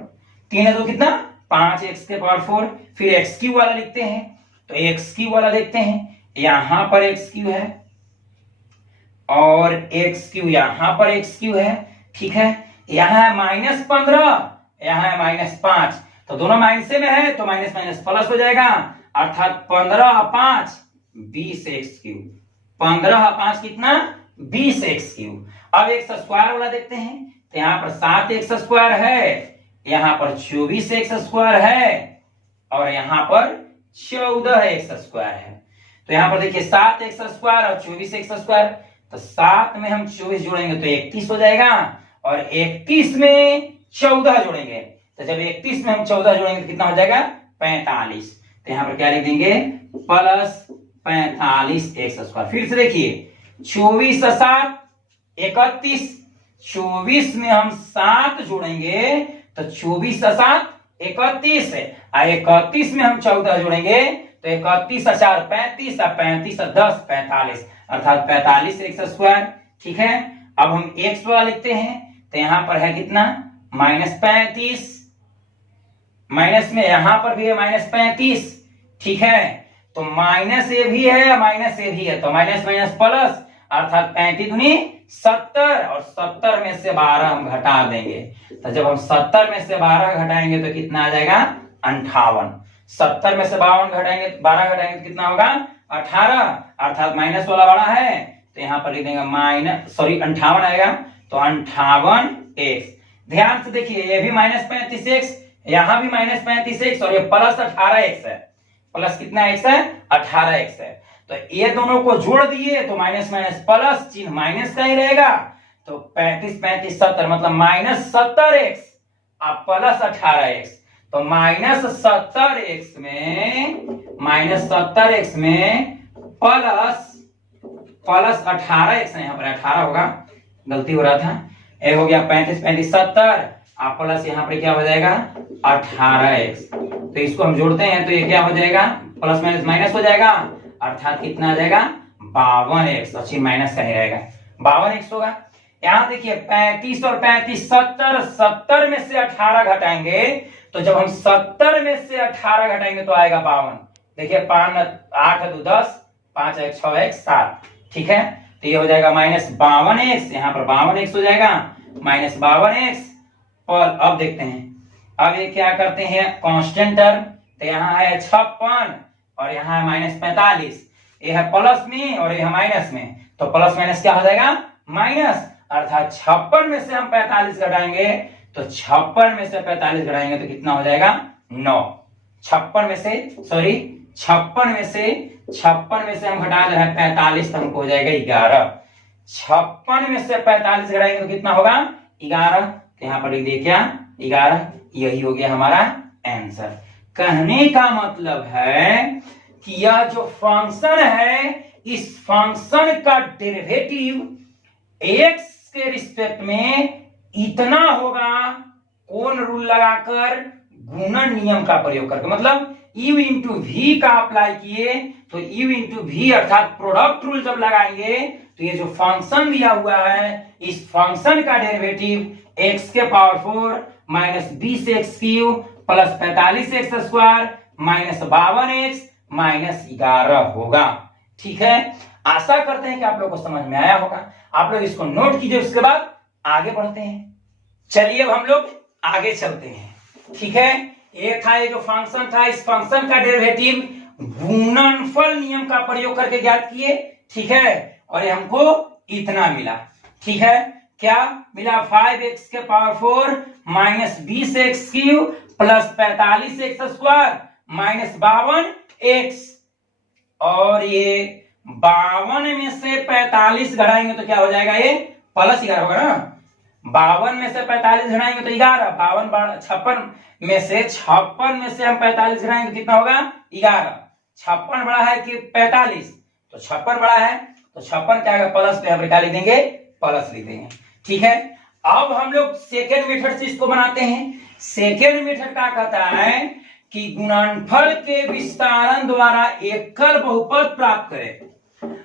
3 2 कितना 5x के पावर 4। फिर x क्यू वाला लिखते हैं तो x क्यू वाला देखते हैं, यहां पर x क्यू है और x क्यू यहां पर x क्यू है, ठीक है। यहां है -15 यहां है -5, तो दोनों माइनस में है तो माइनस माइनस प्लस हो जाएगा, अर्थात 15 5 20x क्यूब, 15 5 कितना 20x क्यूब। अब x स्क्वायर वाला देखते हैं तो यहाँ पर 7x स्क्वायर है, यहाँ पर 24x स्क्वायर है और यहाँ पर 14x स्क्वायर है। तो यहाँ पर देखिए 7x स्क्वायर और 24x स्क्वायर, तो 7 में हम 24 जोड़ेंगे तो 31 हो जाएगा और 31 में 14 जोड़ेंगे तो जब 31 में हम 14 जोड़ेंगे तो कितना हो जाएगा 45। तो यहाँ पर क्या लिख देंगे प्लस 45x स्क्वायर। फिर से देखिए 24 7 31, 24 में हम 7 जोड़ेंगे तो 24 7 31 है, 31 में हम 14 जोड़ेंगे तो 31 4 35 35 10 45, अर्थात 45x स्क्वायर, ठीक है। अब हम x वाला लिखते हैं तो यहाँ पर है कितना -35, माइनस में यहाँ पर भी है -35, ठीक है। तो माइनस ए भी है माइनस ए भी है तो माइनस माइनस प्लस, अर्थात 35 दूनी 70 और 70 में से 12 हम घटा देंगे, तो जब हम 70 में से 12 घटाएंगे तो कितना आ जाएगा 58। 70 में से 12 घटाएंगे तो कितना होगा 18, अर्थात माइनस वाला बड़ा है तो यहाँ पर लिख देंगे 58 आएगा, तो 58x। ध्यान से देखिए ये भी -35x, यहाँ भी -35x और ये प्लस 18x है, प्लस कितना x है 18x है। तो ये दोनों को जोड़ दिए तो माइनस माइनस प्लस, चिन्ह माइनस का ही रहेगा, तो 35 35 70 मतलब -70x और प्लस 18x, तो -70x में प्लस 18x है, यहाँ पर 18 होगा, गलती हो रहा था, ये हो गया 35 35 70 और प्लस यहाँ पर क्या हो जाएगा 18x। तो इसको हम जोड़ते हैं तो ये क्या हो जाएगा प्लस माइनस माइनस हो जाएगा, अर्थात कितना आ जाएगा 52x, अच्छी माइनस का ही रहेगा 52x होगा। यहाँ देखिए 35 और 35 70, 70 में से 18 घटाएंगे तो जब हम 70 में से 18 घटाएंगे तो आएगा 52। देखिए 5 8 2 10 5 1 6 1 7, ठीक है। तो ये हो जाएगा -52x, यहाँ पर 52x हो जाएगा -52x। और अब देखते हैं, अब ये क्या करते हैं कांस्टेंट टर्म, तो यहाँ है 56 और यहाँ है -45, ये है प्लस में और ये है माइनस में, तो प्लस माइनस क्या हो जाएगा माइनस, अर्थात 56 में से हम 45 घटाएंगे तो 56 में से 45 घटाएंगे तो कितना हो जाएगा 9। 56 में से हम घटा रहे हैं 45 तो हमको हो जाएगा 11। 56 में से 45 घटाएंगे तो कितना होगा 11, तो यहाँ पर लिख दिए क्या 11, यही हो गया हमारा आंसर। कहने का मतलब है कि यह जो फंक्शन है इस फंक्शन का डेरिवेटिव x के रिस्पेक्ट में इतना होगा कौन रूल लगाकर? गुणन नियम का प्रयोग करके, मतलब U इंटू वी का अप्लाई किए तो U इंटू वी अर्थात प्रोडक्ट रूल जब लगाएंगे तो ये जो फंक्शन दिया हुआ है इस फंक्शन का डेरिवेटिव x के power 4 minus 20x³ plus 45x square minus 52x minus 11 होगा। ठीक है, आशा करते हैं कि आप लोग को समझ में आया होगा। आप लोग इसको नोट कीजिए, उसके बाद आगे बढ़ते हैं। चलिए अब हम लोग आगे चलते हैं। ठीक है, ये था ये जो फंक्शन था, इस फंक्शन का डेरिवेटिव गुणनफल नियम का प्रयोग करके ज्ञात किए। ठीक है, और ये हमको इतना मिला। ठीक है, क्या मिला? 5x के power 4 minus 20x³ plus 45x square minus 52x, और ये 52 में से 45 घटाएंगे तो क्या हो जाएगा? ये प्लस 11 होगा ना। 52 में से 45 घटाएंगे तो 11, 56 में से हम 45 घटाएंगे तो कितना होगा? 11। 56 बड़ा है कि 45? तो 56 बड़ा है, तो 56 क्या है? प्लस पे हम क्या लिख देंगे? प्लस लिख देंगे। ठीक है, अब हम लोग सेकेंड मेथड से इसको बनाते हैं। सेकेंड मेथड क्या कहता है कि गुणनफल के विस्तारण द्वारा एकल बहुपद प्राप्त करें।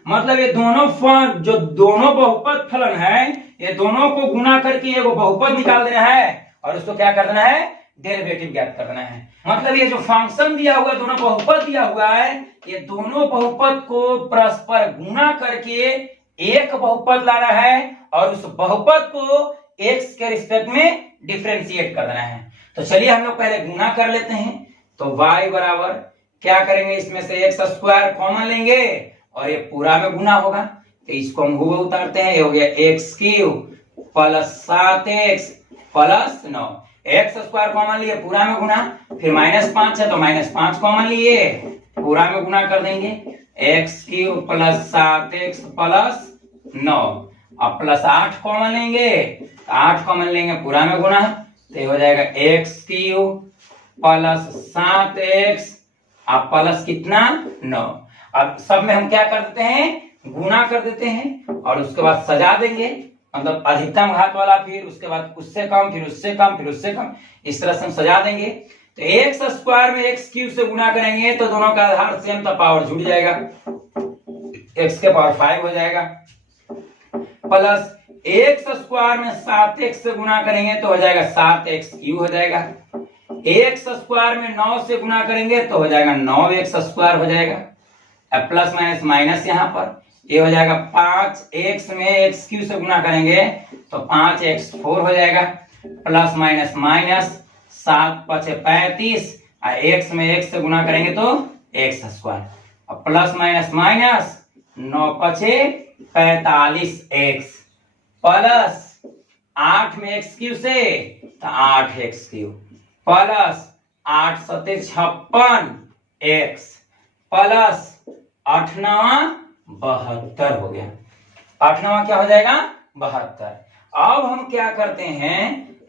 मतलब ये जो दोनों बहुपद फलन है, ये दोनों को गुणा करके एगो बहुपद निकाल देना है और उसको क्या कर देना है? डेरिवेटिव ज्ञात कर देना है। मतलब ये जो फंक्शन दिया हुआ, दोनों बहुपद दिया हुआ है, ये दोनों बहुपद को परस्पर गुणा करके एक बहुपद लाना है और उस बहुपद को x के रिस्पेक्ट में डिफरेंशिएट कर देना है। तो चलिए हम लोग पहले गुणा कर लेते हैं। तो y बराबर क्या करेंगे? इसमें से x स्क्वायर कॉमन लेंगे और ये पूरा में गुना होगा, तो इसको हम हुए उतारते हैं। ये हो गया x³ plus 7x plus 9। x square common लिए, पूरा में गुना, फिर -5 है तो -5 कॉमन लिए, पूरा में गुना कर देंगे। x³ प्लस 7x प्लस 9, अब प्लस 8 कॉमन लेंगे, 8 कॉमन लेंगे, पूरा में गुना, तो हो जाएगा x³ प्लस 7x अब प्लस कितना? 9। अब सब में हम क्या कर देते हैं? गुना कर देते हैं और उसके बाद सजा देंगे, मतलब अधिकतम घात वाला, फिर उसके बाद उससे कम, फिर उससे कम, फिर उससे कम, इस तरह से हम सजा देंगे। तो x स्क्वायर में x³ से गुना करेंगे तो दोनों का आधार सेम, तो पावर जुड़ जाएगा, x के पावर 5 हो जाएगा, प्लस x स्क्वायर में 7x से गुना करेंगे तो हो जाएगा 7x³ हो जाएगा। x स्क्वायर में 9 से गुना करेंगे तो हो जाएगा 9x स्क्वायर हो जाएगा। अब प्लस माइनस माइनस यहाँ पर ये हो जाएगा 5x में x³ से गुना करेंगे तो 5x4 हो जाएगा, प्लस माइनस माइनस 7 5 35, x में x से गुना करेंगे तो x स्क्वायर, अब plus minus minus 9 5 45x plus 8 में x³ से तो 8x³ प्लस 8 7 56x प्लस 8 9 72 हो गया। 8 9 क्या हो जाएगा? 72। अब हम क्या करते हैं,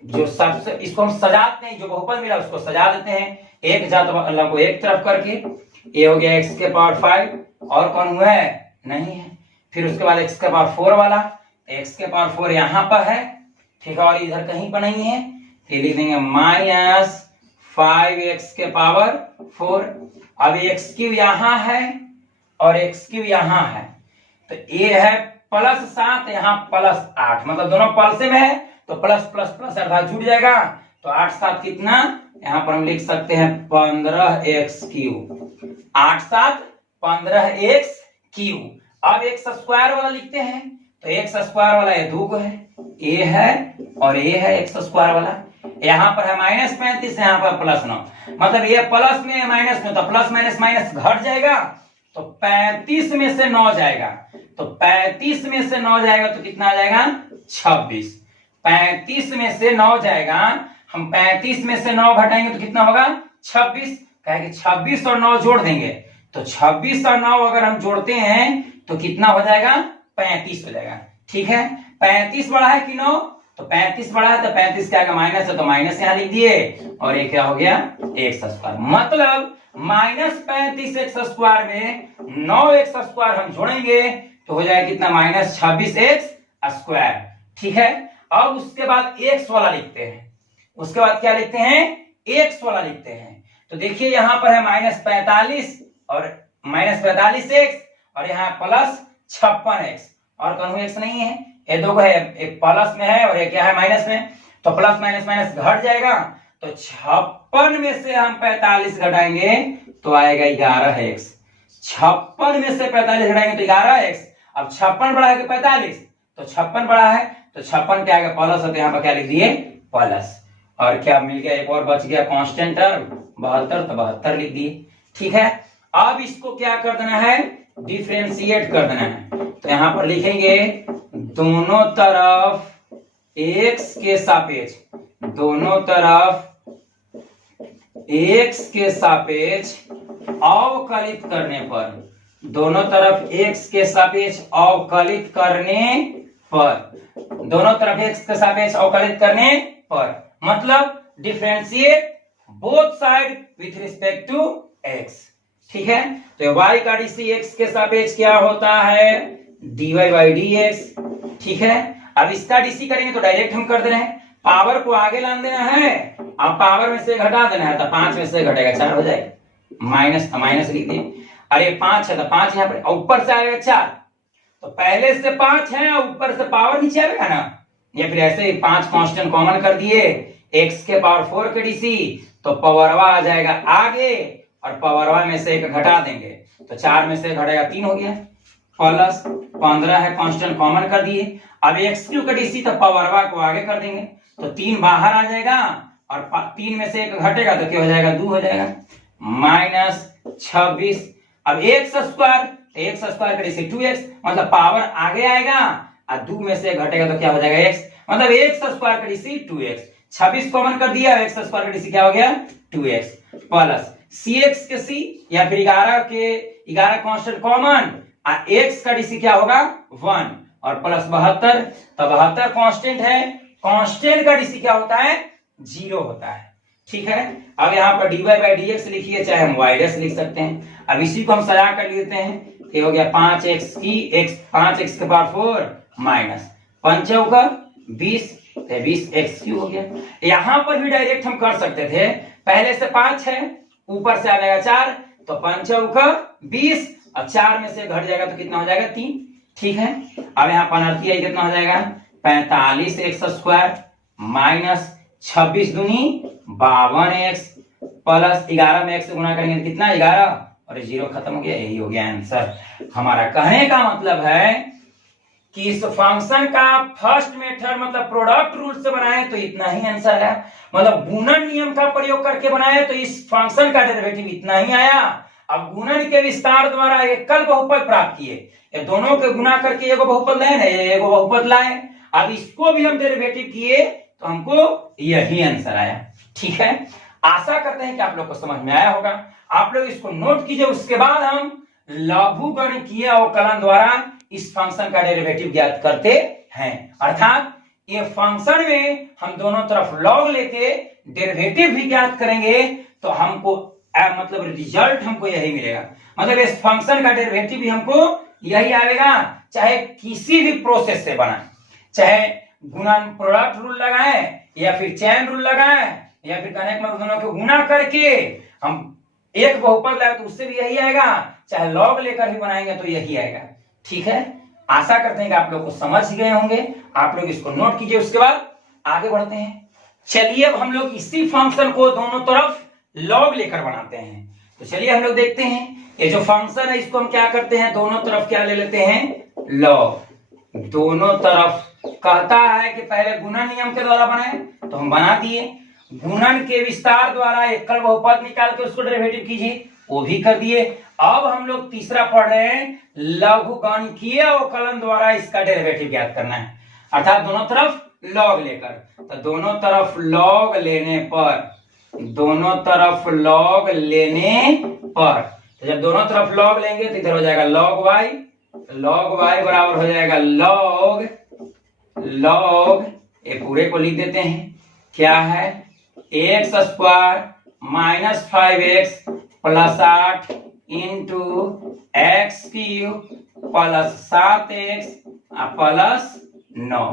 जो सबसे इसको हम सजाते हैं, जो बहुपद मिला उसको सजा देते हैं, एक जात वाला को एक तरफ करके। ये हो गया x के पावर 5, और कौन हुआ है? नहीं है। फिर उसके बाद x के पावर 4 वाला, x के पावर 4 यहाँ पर है, ठीक है, और इधर कहीं पर नहीं है, फिर लिख देंगे माइनस 5x के पावर 4। अब x³ यहाँ है और x³ यहाँ है, तो ये है प्लस 7, यहाँ प्लस 8, मतलब दोनों पलसे में है तो प्लस प्लस प्लस अर्थात जुड़ जाएगा, तो 8 7 कितना? यहाँ पर हम लिख सकते हैं 15x³, 8 7 15x³। अब x स्क्वायर वाला लिखते हैं, तो x स्क्वायर वाला ये 2 है, ये है और ये है x स्क्वायर वाला, यहाँ पर है -35, यहाँ पर प्लस 9, मतलब ये प्लस में माइनस में, तो प्लस माइनस माइनस घट जाएगा, तो 35 में से 9 जाएगा, तो 35 में से 9 जाएगा तो कितना आ जाएगा? 26। 35 में से 9 जाएगा, हम 35 में से 9 घटाएंगे तो कितना होगा? 26। कहेंगे 26 और 9 जोड़ देंगे, तो 26 और 9 अगर हम जोड़ते हैं तो कितना हो जाएगा? 35 हो जाएगा। ठीक है, 35 बड़ा है कि 9? तो 35 बड़ा है, तो 35 क्या आएगा? माइनस है, तो माइनस यहाँ लिख दिए, और ये क्या हो गया? x square. मतलब -35x स्क्वायर में 9x स्क्वायर हम जोड़ेंगे तो हो जाएगा कितना? -26x square. ठीक है, अब उसके बाद x वाला लिखते हैं, उसके बाद क्या लिखते हैं, एक्स वाला लिखते हैं। तो देखिए यहाँ पर है -45 और -45x और यहाँ +56x और कहूँ एक्स नहीं है, ये दो है, एक प्लस में है और एक क्या है माइनस में, तो प्लस माइनस माइनस घट जाएगा। तो 56 में से हम 45 घटाएंगे तो आएगा 11x। 56 में से 45 घटाएंगे तो 11x। अब 56 बड़ा है कि 45, तो 56 बड़ा है तो 56 क्या आएगा प्लस, होते यहाँ पर क्या लिख दिए प्लस, और क्या मिल गया, एक और बच गया कांस्टेंट टर्म 72, तो 72 लिख दिए। ठीक है, अब इसको क्या कर देना है, डिफरेंशिएट कर देना है। तो यहां पर लिखेंगे दोनों तरफ x के सापेक्ष, दोनों तरफ x के सापेक्ष अवकलित करने पर, दोनों तरफ x के सापेक्ष अवकलित करने पर, दोनों तरफ x के सापेक्ष अवकलित करने पर, मतलब differentiate both side with respect to x। ठीक है, तो y का डीसी x के सापेक्ष क्या होता है, dy बाई dx। ठीक है, अब इसका डीसी करेंगे तो डायरेक्ट हम कर दे रहे हैं, पावर को आगे लान देना है, अब पावर में से घटा देना है, तो 5 में से घटेगा 4 हो जाएगा, माइनस था माइनस लिख दिए, अरे 5 है तो 5 यहाँ पर, ऊपर से आएगा 4, तो पहले से 5 है और ऊपर से पावर नीचे आएगा ना, या फिर ऐसे ही 5 कांस्टेंट कॉमन कर दिए, x के पावर 4 के डीसी, तो पावरवा आ जाएगा आगे और पावरवा में से 1 घटा देंगे, तो 4 में से घटेगा 3 हो गया, प्लस 15 है कांस्टेंट कॉमन कर दिए, अब x क्यू का डीसी तो पावरवा को आगे कर देंगे, तो 3 बाहर आ जाएगा और 3 में से 1 घटेगा तो क्या हो जाएगा, 2 हो जाएगा, -26। अब x स्क्वायर, तो x स्क्वायर का डीसी 2x, मतलब पावर आगे आएगा और 2 में से 1 घटेगा तो क्या हो जाएगा x, मतलब x स्क्वायर का डीसी 2x, 26 कॉमन कर दिया, x स्क्वायर का डीसी क्या हो गया 2x, प्लस cx के c या फिर 11 के 11 कांस्टेंट कॉमन, x का डीसी क्या होगा 1 और प्लस 72, तो 72 कांस्टेंट है, कांस्टेंट का डीसी क्या होता है 0 होता है। ठीक है, अब यहाँ पर dy बाई dx लिखिए, चाहे हम y डैश लिख सकते हैं। अब इसी को हम सजा कर लेते हैं, ये हो गया 5x की x, 5x के पावर 4 माइनस 5 चौका 20, 20x क्यू हो गया। यहां पर भी डायरेक्ट हम कर सकते थे, पहले से 5 है, ऊपर से आ जाएगा 4, तो 5 चौका 20 और 4 में से घट जाएगा तो कितना हो जाएगा 3। ठीक है, अब यहाँ पनरती कितना हो जाएगा 45x स्क्वायर माइनस 26 दूनी 52x प्लस 11 में x से गुणा करेंगे तो कितना 11 और 0 खत्म हो गया, यही हो गया आंसर। हमारा कहने का मतलब है कि इस फंक्शन का फर्स्ट मेथड मतलब प्रोडक्ट रूल से बनाए तो इतना ही आंसर है, मतलब गुणन नियम का प्रयोग करके बनाए तो इस फंक्शन का डेरिवेटिव इतना ही आया। अब गुणन के विस्तार द्वारा एकल बहुपद प्राप्त किए, ये दोनों के गुणा करके एगो बहुपद लाए ना, एगो बहुपद लाए, अब इसको भी हम डेरिवेटिव किए तो हमको यही आंसर आया। ठीक है, आशा करते हैं कि आप लोग को समझ में आया होगा। आप लोग इसको नोट कीजिए, उसके बाद हम लघुगणकीय अवकलन द्वारा इस फंक्शन का डेरिवेटिव ज्ञात करते हैं, अर्थात ये फंक्शन में हम दोनों तरफ लॉग लेके डेरिवेटिव भी ज्ञात करेंगे तो हमको मतलब रिजल्ट हमको यही मिलेगा, मतलब इस फंक्शन का डेरिवेटिव भी हमको यही आएगा, चाहे किसी भी प्रोसेस से बनाए, चाहे गुणन प्रोडक्ट रूल लगाए या फिर चैन रूल लगाए या फिर कनेक्ट में दोनों को गुणा करके हम एक बहुपद लाए तो उससे भी यही आएगा, चाहे लॉग लेकर भी बनाएंगे तो यही आएगा। ठीक है, आशा करते हैं कि आप लोग को समझ गए होंगे। आप लोग इसको नोट कीजिए, उसके बाद आगे बढ़ते हैं। चलिए अब हम लोग इसी फंक्शन को दोनों तरफ लॉग लेकर बनाते हैं, तो चलिए हम लोग देखते हैं। ये जो फंक्शन है इसको हम क्या करते हैं, दोनों तरफ क्या ले लेते हैं लॉग। दोनों तरफ कहता है कि पहले गुणन नियम के द्वारा बनाए तो हम बना दिए, गुणन के विस्तार द्वारा एकल बहुपद निकाल के उसको डेरिवेटिव कीजिए, वो भी कर दिए। अब हम लोग तीसरा पढ़ रहे हैं लघुगणकीय अवकलन द्वारा इसका डेरिवेटिव ज्ञात करना है, अर्थात दोनों तरफ लॉग लेकर। तो दोनों तरफ लॉग लेने पर, दोनों तरफ लॉग लेने पर, तो जब दोनों तरफ लॉग लेंगे तो इधर हो जाएगा लॉग वाई, लॉग वाई बराबर हो जाएगा लॉग लॉग, ये पूरे को लिख देते हैं, क्या है x square minus 5x plus 8 into x cube plus 7x plus 9।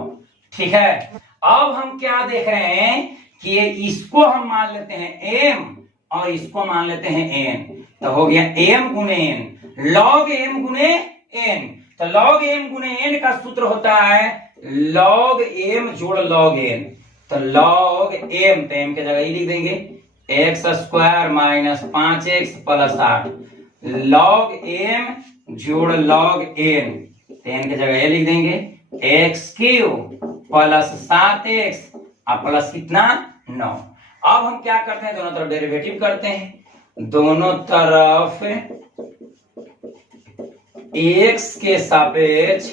ठीक है, अब हम क्या देख रहे हैं कि इसको हम मान लेते हैं m और इसको मान लेते हैं n, तो हो गया m गुने n, log m गुने n। तो log m गुने n का सूत्र होता है log m जोड़ log n। तो log m, तो m के जगह ये लिख देंगे x square minus 5x plus 8, log m जोड़ log n, तो n के जगह ये लिख देंगे x cube plus 7x plus कितना 9। अब हम क्या करते हैं, दोनों तरफ डेरिवेटिव करते हैं, दोनों तरफ x के सापेक्ष,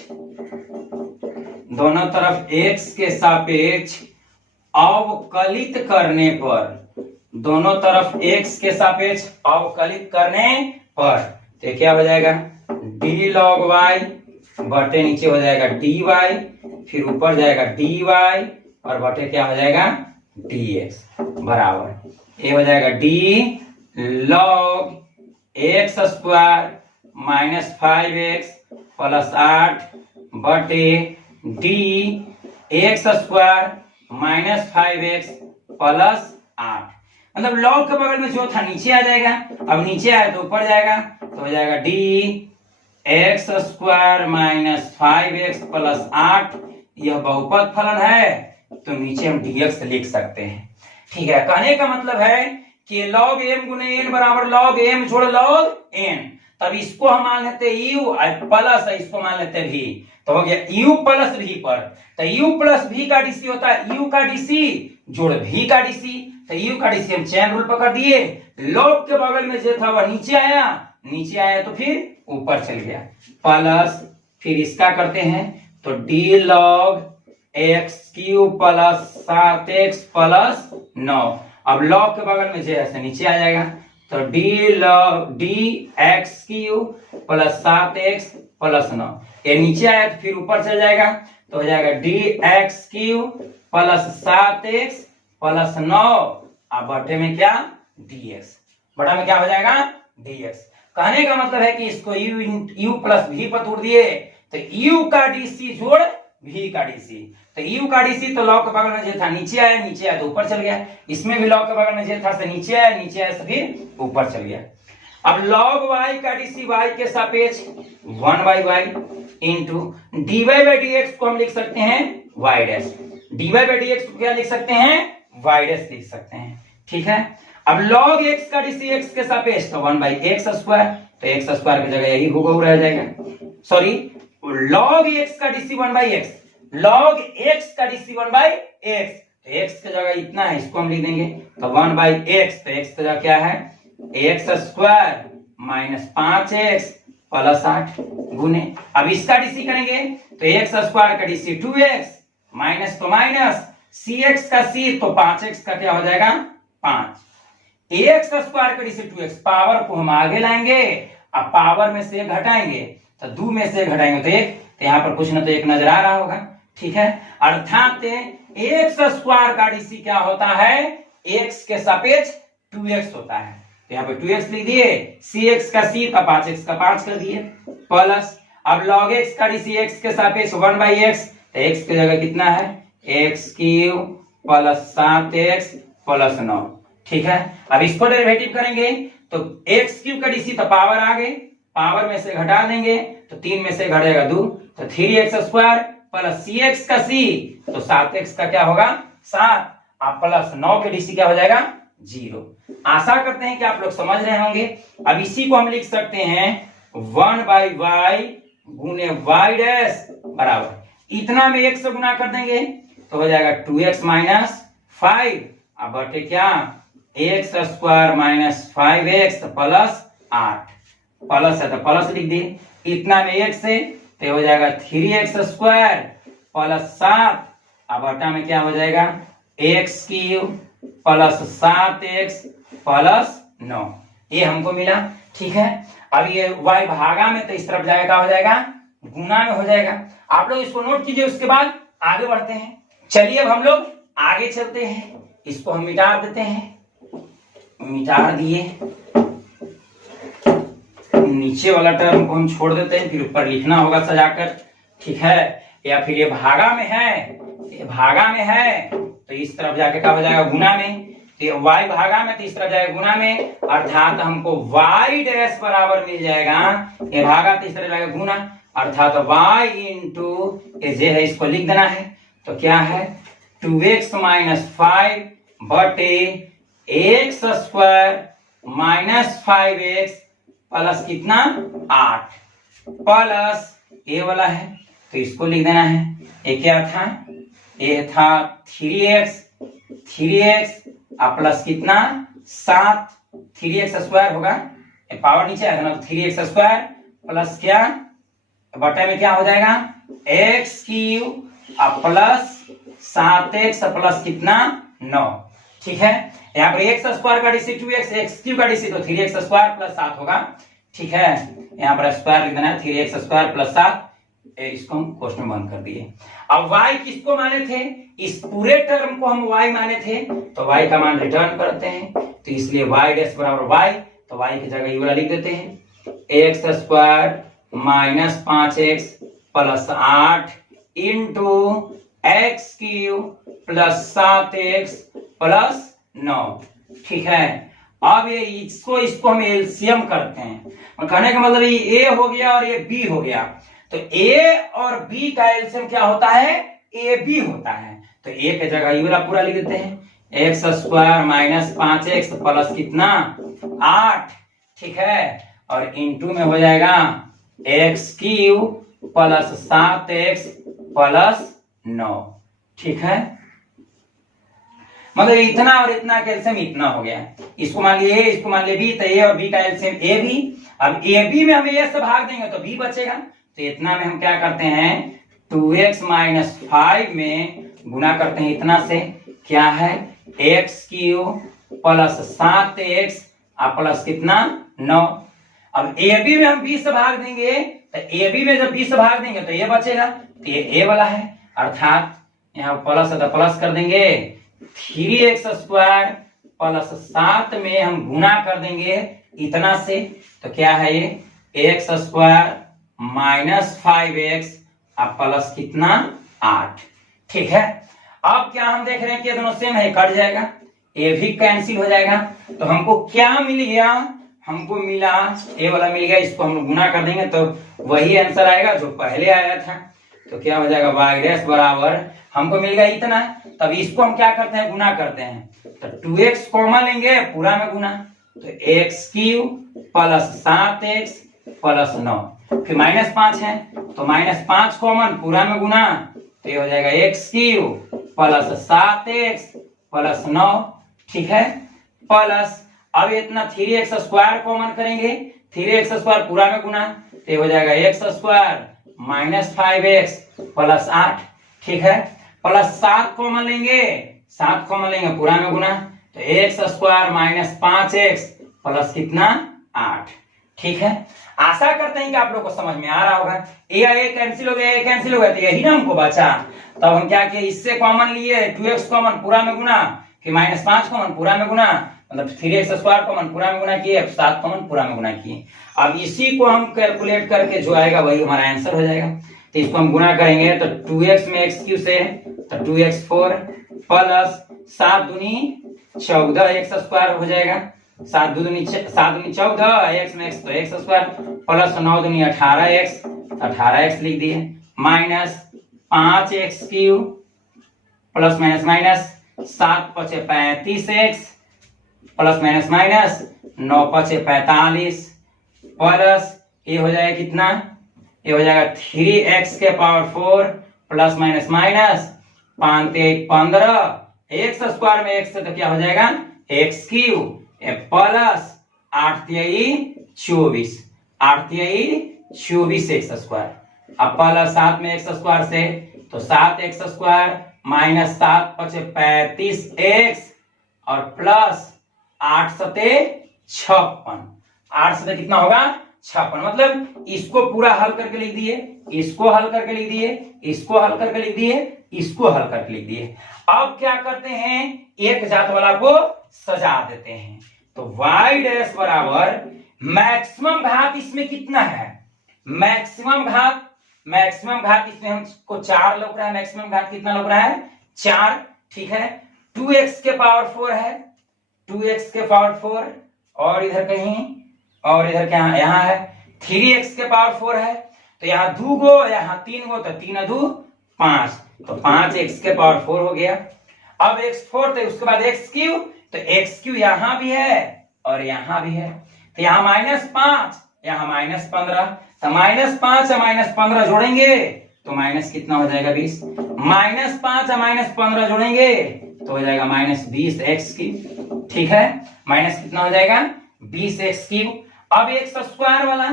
दोनों तरफ x के सापेक्ष अवकलित करने पर, दोनों तरफ x के सापेक्ष अवकलित करने पर, तो क्या हो जाएगा d log y बटे नीचे हो जाएगा dy, फिर ऊपर जाएगा dy और बटे क्या हो जाएगा dx बराबर ये हो जाएगा d log x square minus 5x plus 8 बटे d x square minus 5x plus 8। मतलब log के बगल में जो था नीचे आ जाएगा, अब नीचे आया तो ऊपर जाएगा, तो हो जाएगा d x square minus 5x plus 8। यह बहुपद फलन है तो नीचे हम dx लिख सकते हैं। ठीक है, कहने का मतलब है कि log m गुने n बराबर log m जोड़ log n। तब इसको हम मान लेते u प्लस इसको मान लेते v, तो हो गया u प्लस v पर। तो u प्लस v का dc होता है u का dc जोड़ v का dc। तो u का dc हम चेन रूल पकड़ दिए, log के बगल में जो था वह नीचे आया, नीचे आया तो फिर ऊपर चल गया, प्लस फिर इसका करते हैं तो d log x cube plus 7x plus 9। अब log के बगल में जो है नीचे आ जाएगा, तो d log x cube plus 7x plus 9, ये नीचे आया तो फिर ऊपर चल जाएगा, तो हो जाएगा dx cube plus 7x plus 9 अब बटे में क्या dx, बटा में क्या हो जाएगा dx। कहने का मतलब है कि इसको u प्लस v पर तोड़ दिए, तो u का dc जोड़ v का dc। तो u का dc तो log के बगल में जो था नीचे आया, नीचे आया तो ऊपर चल गया, इसमें भी log के बगल में जो था से नीचे आया, नीचे आया तो फिर ऊपर चल गया। अब log y का dc y के सापेक्ष 1/y into dy by dx को हम लिख सकते हैं y dash, dy by dx को क्या लिख सकते हैं y डैश लिख सकते हैं। ठीक है, अब log x का dc x के सापेक्ष तो 1/x स्क्वायर, तो x स्क्वायर की जगह यही होगा रह जाएगा, सॉरी log x का dc 1/x, log x का dc 1/x, तो x की जगह इतना है, इसको हम लिख देंगे तो 1/x, तो x की जगह क्या है x square minus 5x plus 8 गुने, अब इसका dc करेंगे तो x स्क्वायर का dc 2x माइनस तो माइनस cx का c, तो 5x का क्या हो जाएगा 5, x स्क्वायर का dc 2x, पावर को हम आगे लाएंगे, अब पावर में से घटाएंगे तो 2 में से घटाएंगे तो 1, तो यहाँ पर कुछ ना तो 1 नजर आ रहा होगा। ठीक है, अर्थात x स्क्वायर का dc क्या होता है x के सापेक्ष 2x होता है, तो यहाँ पे 2x लिख दिए, cx का c का 5x का 5 कर दिए, प्लस अब log x का dc x के सापेक्ष 1/x, तो x की जगह कितना है x cube plus 7x plus 9। ठीक है, अब इसको डेरिवेटिव करेंगे तो x क्यूब का dc तो पावर आ गए, पावर में से घटा देंगे तो 3 में से घटेगा 2, तो 3x स्क्वायर प्लस cx का c, तो 7x का क्या होगा 7, अब प्लस 9 के dc क्या हो जाएगा 0। आशा करते हैं कि आप लोग समझ रहे होंगे। अब इसी को हम लिख सकते हैं 1/y गुने y डैश बराबर इतना में 1 से गुना कर देंगे तो हो जाएगा 2x माइनस 5, अब बटे क्या x square minus 5x plus 8, plus है तो प्लस लिख दिए, इतना में 1 से तो हो जाएगा 3x स्क्वायर प्लस 7, अब बटा में क्या हो जाएगा x cube plus 7x plus 9, ये हमको मिला। ठीक है, अब ये y भागा में तो इस तरफ जाएगा, क्या हो जाएगा गुना में हो जाएगा। आप लोग इसको नोट कीजिए, उसके बाद आगे बढ़ते हैं। चलिए अब हम लोग आगे चलते हैं, इसको हम मिटा देते हैं, मिटा दिए, नीचे वाला टर्म को हम छोड़ देते हैं, फिर ऊपर लिखना होगा सजाकर। ठीक है, या फिर ये भागा में है, ये भागा में है तो इस तरफ जाके क्या हो जाएगा गुना में, तो y भागा में, तो इस तरफ जाएगा गुना में, अर्थात हमको y डैश बराबर मिल जाएगा, ये भागा तो इस तरफ जाएगा गुना, अर्थात y इंटू ये जे है इसको लिख देना है, तो क्या है 2x माइनस 5 बटे x square minus 5x plus कितना 8 प्लस ये वाला है तो इसको लिख देना है, ये क्या था, ये था 3x प्लस कितना 7, 3x स्क्वायर होगा, ये पावर नीचे आएगा ना, 3x स्क्वायर प्लस क्या बटे में क्या हो जाएगा x cube plus 7x plus कितना 9, ठीक है। यहाँ पर एक्स स्क्वायर का डीसी 2x, एक्स क्यूब का डीसी तो 3x स्क्वायर प्लस 7 होगा, ठीक है। यहाँ पर स्क्वायर लिख देना है 3x स्क्वायर प्लस 7, इसको हम क्वेश्चन बंद कर दिए। अब y किसको माने थे, इस पूरे टर्म को हम y माने थे, तो y का मान रिटर्न करते हैं, तो इसलिए y डैश बराबर y, तो y की जगह ये वाला लिख देते हैं, x square minus 5x plus 8 into x cube plus 7x plus 9, ठीक है। अब ये इसको हम एलसीएम करते हैं, और कहने का मतलब ये a हो गया और ये b हो गया, तो a और b का एलसीएम क्या होता है ab होता है, तो a की जगह ये वाला पूरा लिख देते हैं, x square minus 5x plus कितना 8, ठीक है, और इंटू में हो जाएगा x cube plus 7x plus 9, ठीक है। मतलब इतना और इतना का एलसीएम इतना हो गया, इसको मान लिए a, इसको मान लिए b, तो a और b का एलसीएम ab, अब ab में हम a से भाग देंगे तो b बचेगा, तो इतना में हम क्या करते हैं 2x माइनस 5 में गुना करते हैं, इतना से क्या है x cube plus 7x plus कितना 9, अब ab में हम b से भाग देंगे, तो ab में जब b से भाग देंगे तो ये बचेगा, तो ये a वाला है, अर्थात यहाँ प्लस है तो प्लस कर देंगे 3x स्क्वायर प्लस 7 में हम गुना कर देंगे इतना से, तो क्या है ये x square minus 5x plus कितना 8, ठीक है। अब क्या हम देख रहे हैं कि ये दोनों सेम है, कट जाएगा, ये भी कैंसिल हो जाएगा, तो हमको क्या मिल गया, हमको मिला ये वाला मिल गया, इसको हम गुना कर देंगे तो वही आंसर आएगा जो पहले आया था, तो क्या हो जाएगा y डैश बराबर हमको मिल गया इतना, तब इसको हम क्या करते हैं गुना करते हैं, तो 2x कॉमन लेंगे पूरा में गुना, तो x cube plus 7x plus 9, फिर माइनस 5 है तो माइनस 5 कॉमन पूरा में गुना, तो ये हो जाएगा x cube plus 7x plus 9, ठीक है, प्लस अब इतना 3x स्क्वायर कॉमन करेंगे, 3x स्क्वायर पूरा में गुना, तो ये हो जाएगा x square minus 5x plus 8, ठीक है, प्लस 7 कॉमन लेंगे, 7 कॉमन लेंगे पूरा में गुना, तो x square minus 5x plus कितना 8, ठीक है। आशा करते हैं कि आप लोग को समझ में आ रहा होगा, ए कैंसिल हो गया, ए कैंसिल हो गया, तो यही ना हमको बचा, तब हम क्या किए इससे कॉमन लिए 2x कॉमन पूरा में गुना, फिर माइनस 5 कॉमन पूरा में गुना, मतलब 3x स्क्वायर कॉमन पूरा में गुना किए, 7 कॉमन पूरा में गुना किए, अब इसी को हम कैलकुलेट करके जो आएगा वही हमारा आंसर हो जाएगा, तो इसको हम गुना करेंगे तो 2x में x क्यू से तो 2x 4 प्लस 7 दूनी 14 x स्क्वायर हो जाएगा, 7 दूनी 14 x में x तो x स्क्वायर प्लस 9 दूनी 18x लिख दिए, minus 5x cube plus minus minus 7 पचे 35x प्लस माइनस माइनस 9 पचे 45 प्लस ये हो जाएगा कितना, ये हो जाएगा 3x के power 4 plus minus minus 5 15 x square में x से तो क्या हो जाएगा x cube plus 8 24 x square, अब प्लस 7 में एक्स स्क्वायर से तो 7x स्क्वायर माइनस 7 पचे 35x और प्लस 8 सते 56, 8 सते कितना होगा 56, मतलब इसको पूरा हल करके लिख दिए, इसको हल करके लिख दिए, इसको हल करके लिख दिए, इसको हल करके लिख दिए। अब क्या करते हैं एक जात वाला को सजा देते हैं, तो y डैश बराबर मैक्सिमम घात इसमें कितना है, मैक्सिमम घात इसमें हमको 4 लग रहा है, मैक्सिमम घात कितना लग रहा है 4, ठीक है, 2x के पावर 4 है, 2x के पावर 4, और इधर कहीं, और इधर क्या, यहाँ है 3x के पावर 4 है, तो यहाँ 2 गो, यहाँ 3 गो, तो 3 2 5, तो 5x के पावर 4 हो गया। अब x4, तो उसके बाद x3, तो x3 यहाँ भी है और यहाँ भी है, तो यहाँ -5, यहाँ -15, तो -5 और -15 जोड़ेंगे तो माइनस कितना हो जाएगा 20, -5 और -15 जोड़ेंगे तो हो जाएगा -20x3, ठीक है, माइनस कितना हो जाएगा 20x3। अब x² वाला,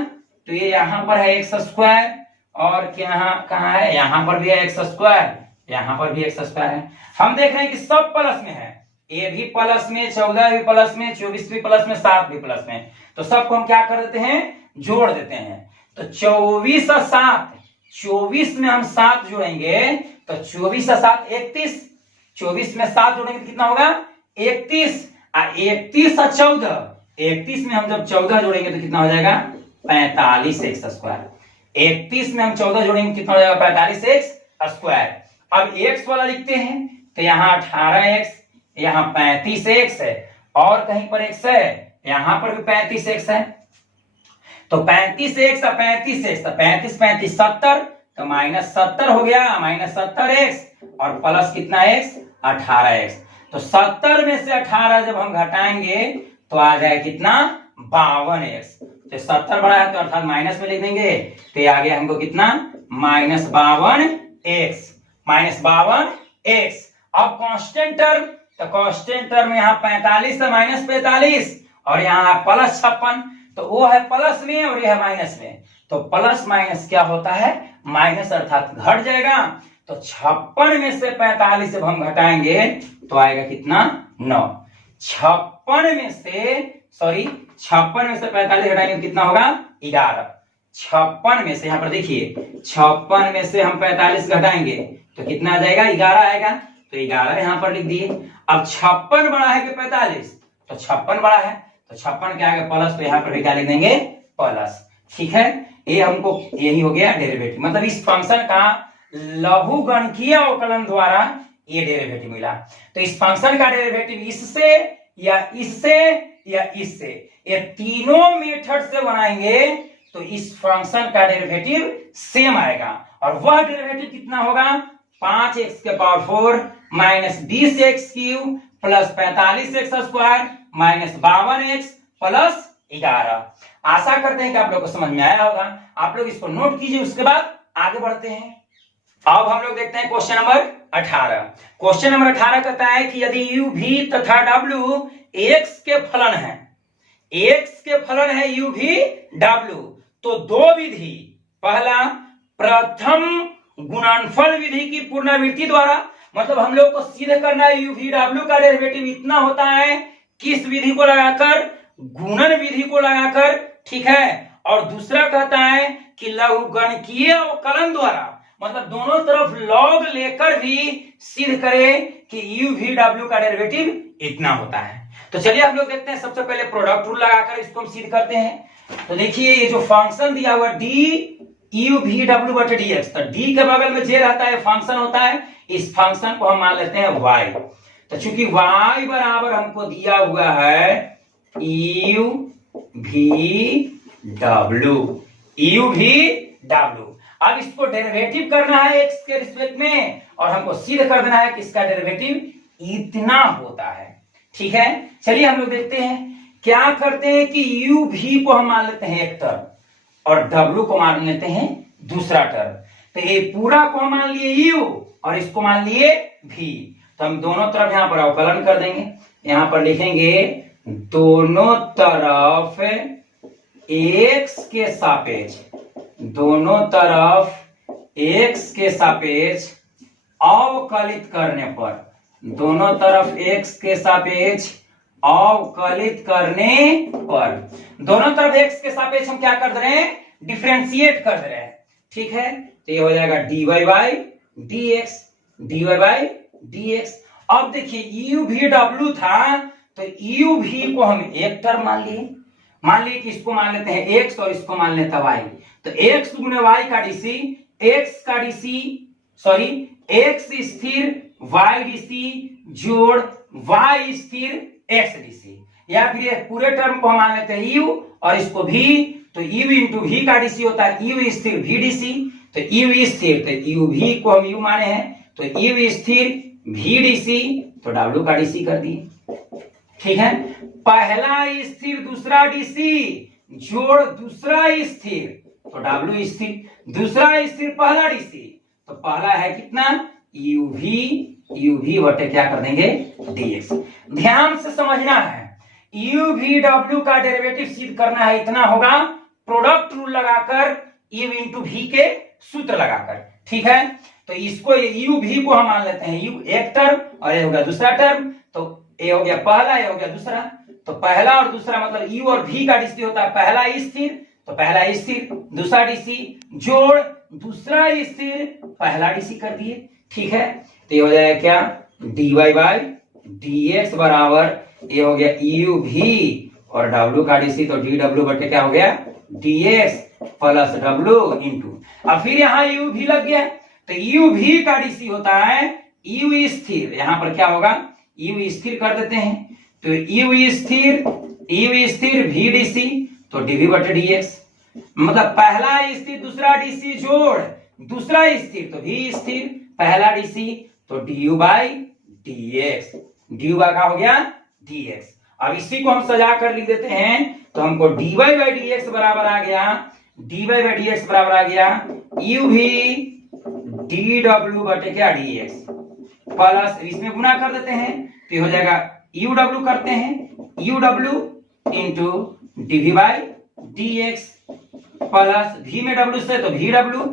तो ये यहाँ पर है x², और यहाँ कहाँ है, यहाँ पर भी है x², यहाँ पर भी x² है। हम देख रहे हैं कि सब प्लस में है, ये भी प्लस में, 14 भी प्लस में, 24 भी प्लस में, 7 भी प्लस में, तो सबको हम क्या कर देते हैं, जोड़ देते हैं। तो 24 और 7, 24 में हम 7 जोड़ेंगे तो 24 और 7 31, 24 में 7 जोड़ेंगे तो कितना होगा 31, और 31 और 14, 31 में हम जब 14 जोड़ेंगे तो कितना हो जाएगा 45x², 31 में हम 14 जोड़ेंगे कितना हो जाएगा 45x²। अब x वाला लिखते हैं, तो यहाँ 18x, यहाँ 35x है, और कहीं पर x है, यहाँ पर भी 35x है, तो 35x और 35x, तो 35 35 70, तो -70 हो गया, -70x और प्लस कितना x 18x, तो 70 में से 18 जब हम घटाएंगे तो आ जाए कितना 52x, तो 70 बड़ा है तो अर्थात माइनस में लिख देंगे, तो ये आ गया हमको कितना -52x, -52x। अब कांस्टेंट टर्म, तो कांस्टेंट टर्म में यहाँ 45 से -45 और यहाँ +56, तो वो है प्लस में और यह है माइनस में, तो प्लस माइनस क्या होता है माइनस, अर्थात घट जाएगा, तो 56 में से 45 जब हम घटाएंगे तो आएगा कितना 9, 56 में से 45 घटाएंगे तो कितना होगा 11, 56 में से, यहाँ पर देखिए 56 में से हम 45 घटाएंगे तो कितना आ जाएगा 11 आएगा, तो 11 यहाँ पर लिख दिए। अब 56 बड़ा है कि 45, तो 56 बड़ा है, तो 56 के आगे प्लस, तो यहाँ पर भी क्या लिख देंगे प्लस, ठीक है। ये हमको यही हो गया डेरिवेटिव, मतलब इस फंक्शन का लघुगणकीय अवकलन द्वारा ये डेरिवेटिव मिला। तो इस फंक्शन का डेरिवेटिव इससे या इससे या इससे, ये तीनों मेथड से बनाएंगे तो इस फंक्शन का डेरिवेटिव सेम आएगा, और वह डेरिवेटिव कितना होगा 5x के power 4 -20x³ plus 45x² -52x plus 11। आशा करते हैं कि आप लोग को समझ में आया होगा, आप लोग इसको नोट कीजिए, उसके बाद आगे बढ़ते हैं। अब हम लोग देखते हैं क्वेश्चन नंबर 18। क्वेश्चन नंबर 18 कहता है कि यदि u v तथा w x के फलन है, x के फलन है u v w, तो दो विधि, पहला प्रथम गुणनफल विधि की पुनरावृत्ति द्वारा, मतलब हम लोग को सीधे करना है u v w का डेरिवेटिव इतना होता है, किस विधि को लगाकर, गुणन विधि को लगाकर, ठीक है। और दूसरा कहता है कि लघुगणकीय अवकलन द्वारा, मतलब दोनों तरफ लॉग लेकर भी सिद्ध करें कि u v w का डेरिवेटिव इतना होता है। तो चलिए हम लोग देखते हैं, सबसे पहले प्रोडक्ट रूल लगाकर इसको हम सिद्ध करते हैं। तो देखिए ये जो फंक्शन दिया हुआ d u v w बटे dx, तो d के बगल में जे रहता है फंक्शन होता है, इस फंक्शन को हम मान लेते हैं y। तो चूंकि y बराबर हमको दिया हुआ है u v w, अब इसको डेरिवेटिव करना है x के रिस्पेक्ट में, और हमको सिद्ध कर देना है कि इसका डेरिवेटिव इतना होता है, ठीक है। चलिए हम लोग देखते हैं, क्या करते हैं कि u v को हम मान लेते हैं एक टर्म और w को मान लेते हैं दूसरा टर्म, तो ये पूरा को हम मान लिए u और इसको मान लिए v, तो हम दोनों तरफ यहाँ पर अवकलन कर देंगे, यहाँ पर लिखेंगे दोनों तरफ x के सापेक्ष, दोनों तरफ x के सापेक्ष अवकलित करने पर, दोनों तरफ x के सापेक्ष अवकलित करने पर, दोनों तरफ x के सापेक्ष हम क्या कर रहे हैं डिफरेंशिएट कर रहे हैं, ठीक है। तो ये हो जाएगा dy by dx, dy by dx। अब देखिए u v w था, तो u v को हम एक टर्म मान लिए कि इसको मान लेते हैं x और इसको मान लेते हैं y, तो x गुने y का dc, x का dc, x स्थिर वाई डीसी जोड़ वाई स्थिर एक्स डीसी, या फिर ये पूरे टर्म को हम मान लेते हैं यू और इसको भी, तो यू इंटू भी का डीसी होता है यू स्थिर भी डीसी, तो यू स्थिर, तो यू भी को हम यू माने हैं, तो यू स्थिर भी डीसी, तो डब्ल्यू का डीसी कर दिए। ठीक है, पहला स्थिर दूसरा डीसी जोड़ दूसरा स्थिर, तो डब्ल्यू स्थिर, दूसरा स्थिर पहला डीसी, तो पहला है कितना यूवी बटे क्या कर देंगे डीएक्स। ध्यान से समझना है, यूवी डब्ल्यू का डेरिवेटिव सिद्ध करना है, इतना होगा प्रोडक्ट रूल लगाकर यू इंटू भी के सूत्र लगाकर। ठीक है, तो इसको यू भी को हम मान लेते हैं यू एक टर्म और ये हो गया दूसरा टर्म, तो ये हो गया पहला, ये हो गया दूसरा, तो पहला और दूसरा मतलब यू और भी का डीसी होता है पहला स्थिर, तो पहला स्थिर दूसरा डीसी जोड़ दूसरा स्थिर पहला डीसी कर दिए। ठीक है, तो ये हो जाएगा क्या dy बाई dx बराबर ये हो गया यू भी और w का डीसी, तो dw बटे क्या हो गया dx प्लस w इंटू, अब फिर यहाँ यू भी लग गया, तो यू भी का डीसी होता है यू स्थिर, यहाँ पर क्या होगा यू स्थिर कर देते हैं, तो यू स्थिर भी डीसी, तो dv बटे dx, मतलब पहला स्थिर दूसरा डीसी जोड़ दूसरा स्थिर, तो भी स्थिर पहला डीसी, तो du by dx, du by का हो गया dx। अब इसी को हम सजा कर लिख देते हैं, तो हमको dy बाई dx बराबर आ गया, dy बाई dx बराबर आ गया u भी dw बटे क्या dx प्लस इसमें गुना कर देते हैं, तो हो जाएगा uw करते हैं uw into dv by dx plus v में w से तो vw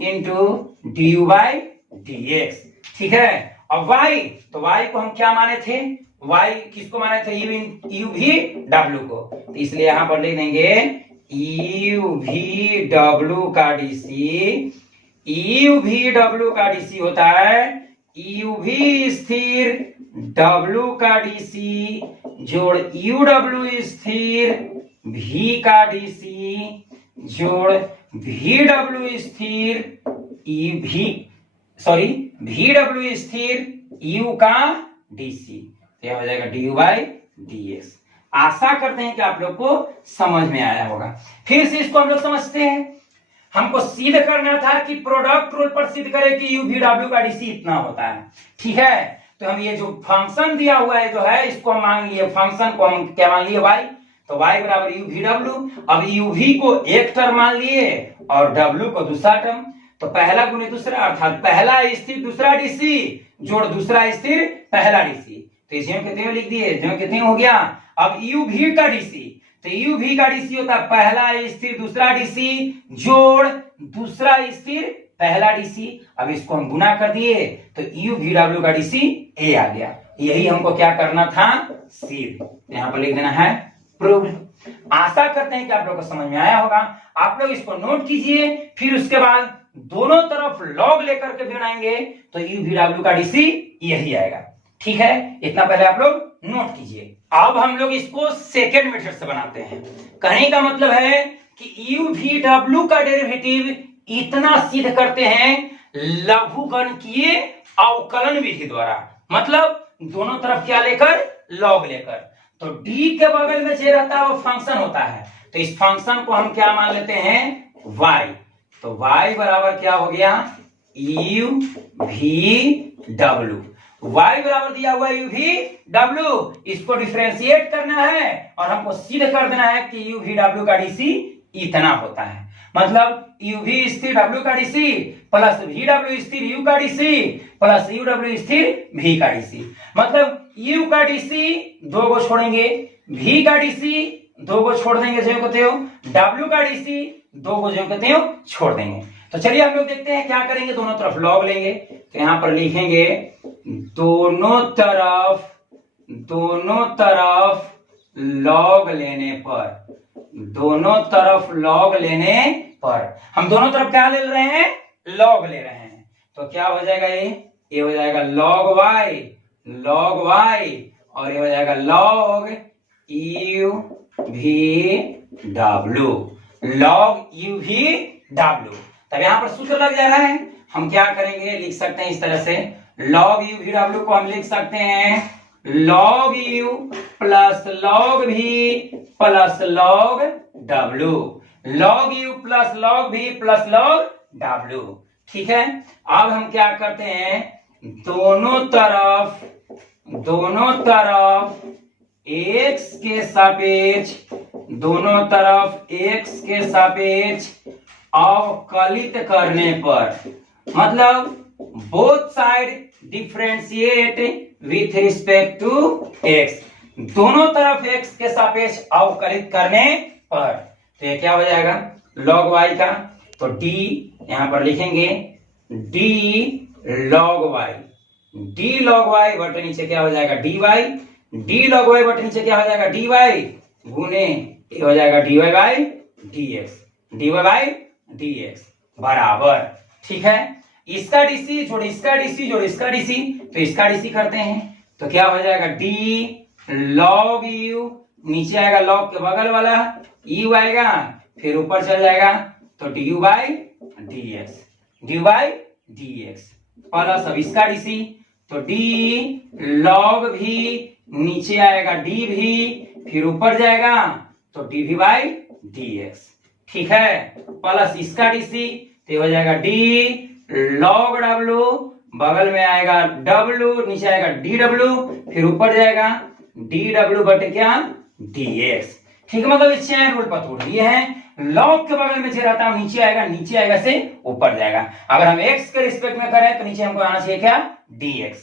into du by dx। ठीक है, अब y, तो y को हम क्या माने थे, y किसको माने थे u भी w को, तो इसलिए यहां पर लिख देंगे u भी w का डीसी, u भी w का डीसी होता है u भी स्थिर w का डीसी जोड़ uw स्थिर v का डीसी जोड़ vw स्थिर vw स्थिर u का डीसी, तो हो जाएगा du बाई dx। आशा करते हैं कि आप लोग को समझ में आया होगा। फिर से इसको हम लोग समझते हैं, हमको सिद्ध करना था कि प्रोडक्ट रूल पर सिद्ध करें कि u भी w का डीसी इतना होता है। ठीक है, तो हम ये जो फंक्शन दिया हुआ है जो है इसको हम मान लिए, फंक्शन को हम क्या मान लिए y, तो y बराबर u भी w, अब u भी को एक टर्म मान लिए और w को दूसरा टर्म, तो पहला गुणे दूसरा अर्थात पहला स्थिर दूसरा डीसी जोड़ दूसरा स्थिर पहला डीसी, तो इसे हम कितने में लिख दिए, जो कितने हो गया, अब u भी का डीसी, तो u भी का डीसी होता है पहला स्थिर दूसरा डीसी जोड़ दूसरा स्थिर पहला डीसी, अब इसको हम गुना कर दिए तो u भी w का डीसी a आ गया। यही हमको क्या करना था सिद्ध, यहाँ पर लिख देना है प्रूव्ड। आशा करते हैं कि आप लोग को समझ में आया होगा। आप लोग इसको नोट कीजिए, फिर उसके बाद दोनों तरफ लॉग लेकर के बनाएंगे तो u भी w का डीसी यही आएगा। ठीक है, इतना पहले आप लोग नोट कीजिए। अब हम लोग इसको सेकेंड मेथड से बनाते हैं। कहने का मतलब है कि u भी w का डेरिवेटिव इतना सिद्ध करते हैं लघुगणकीय अवकलन विधि द्वारा, मतलब दोनों तरफ क्या लेकर लॉग लेकर, तो d के बगल में जो रहता है वो फंक्शन होता है, तो इस फंक्शन को हम क्या मान लेते हैं y, तो y बराबर क्या हो गया u भी w, y बराबर दिया हुआ u भी w, इसको डिफरेंशिएट करना है और हमको सिद्ध कर देना है कि u भी w का डीसी इतना होता है, मतलब u भी स्थिर w का डीसी प्लस vw स्थिर u का डीसी प्लस uw स्थिर v का डीसी, मतलब u का डीसी दो को छोड़ेंगे, v का डीसी दो को छोड़ देंगे जो कहते हो, w का डीसी दो को जो कहते हो छोड़ देंगे। तो चलिए हम लोग देखते हैं क्या करेंगे, दोनों तरफ लॉग लेंगे, तो यहाँ पर लिखेंगे दोनों तरफ लॉग लेने पर, दोनों तरफ लॉग लेने पर हम दोनों तरफ क्या ले रहे हैं लॉग ले रहे हैं, तो क्या हो जाएगा ये हो जाएगा log y और ये हो जाएगा log u भी w, log u भी w, तब यहाँ पर सूत्र लग जा रहा है। हम क्या करेंगे, लिख सकते हैं इस तरह से, log u v w को हम लिख सकते हैं log u plus log v plus log w, log u plus log v plus log w। ठीक है, अब हम क्या करते हैं, दोनों तरफ x के सापेक्ष, दोनों तरफ x के सापेक्ष अवकलित करने पर, मतलब both side differentiate with respect to x, दोनों तरफ x के सापेक्ष अवकलित करने पर, तो ये क्या हो जाएगा log y का, तो d यहां पर लिखेंगे d log y, d log y बटे नीचे क्या हो जाएगा dy, d log y बटे नीचे क्या हो जाएगा dy गुने ये हो जाएगा dy बाई dx बराबर। ठीक है, इसका डीसी जोड़ इसका डीसी जोड़ इसका डीसी, तो इसका डीसी करते हैं, तो क्या हो जाएगा d log u, नीचे आएगा log के बगल वाला u आएगा, फिर ऊपर चल जाएगा तो du बाई dx प्लस अब इसका डीसी, तो d log भी, नीचे आएगा d भी, फिर ऊपर जाएगा तो dv बाई dx। ठीक है, प्लस इसका डीसी, तो हो जाएगा d log w, बगल में आएगा w, नीचे आएगा dw, फिर ऊपर जाएगा dw बटे क्या dx। ठीक है, मतलब इस चैन रूल पर तोड़ दिए हैं, log के बगल में जो रहता है नीचे आएगा से ऊपर जाएगा। अगर हम x के रिस्पेक्ट में करें तो नीचे हमको आना चाहिए क्या dx।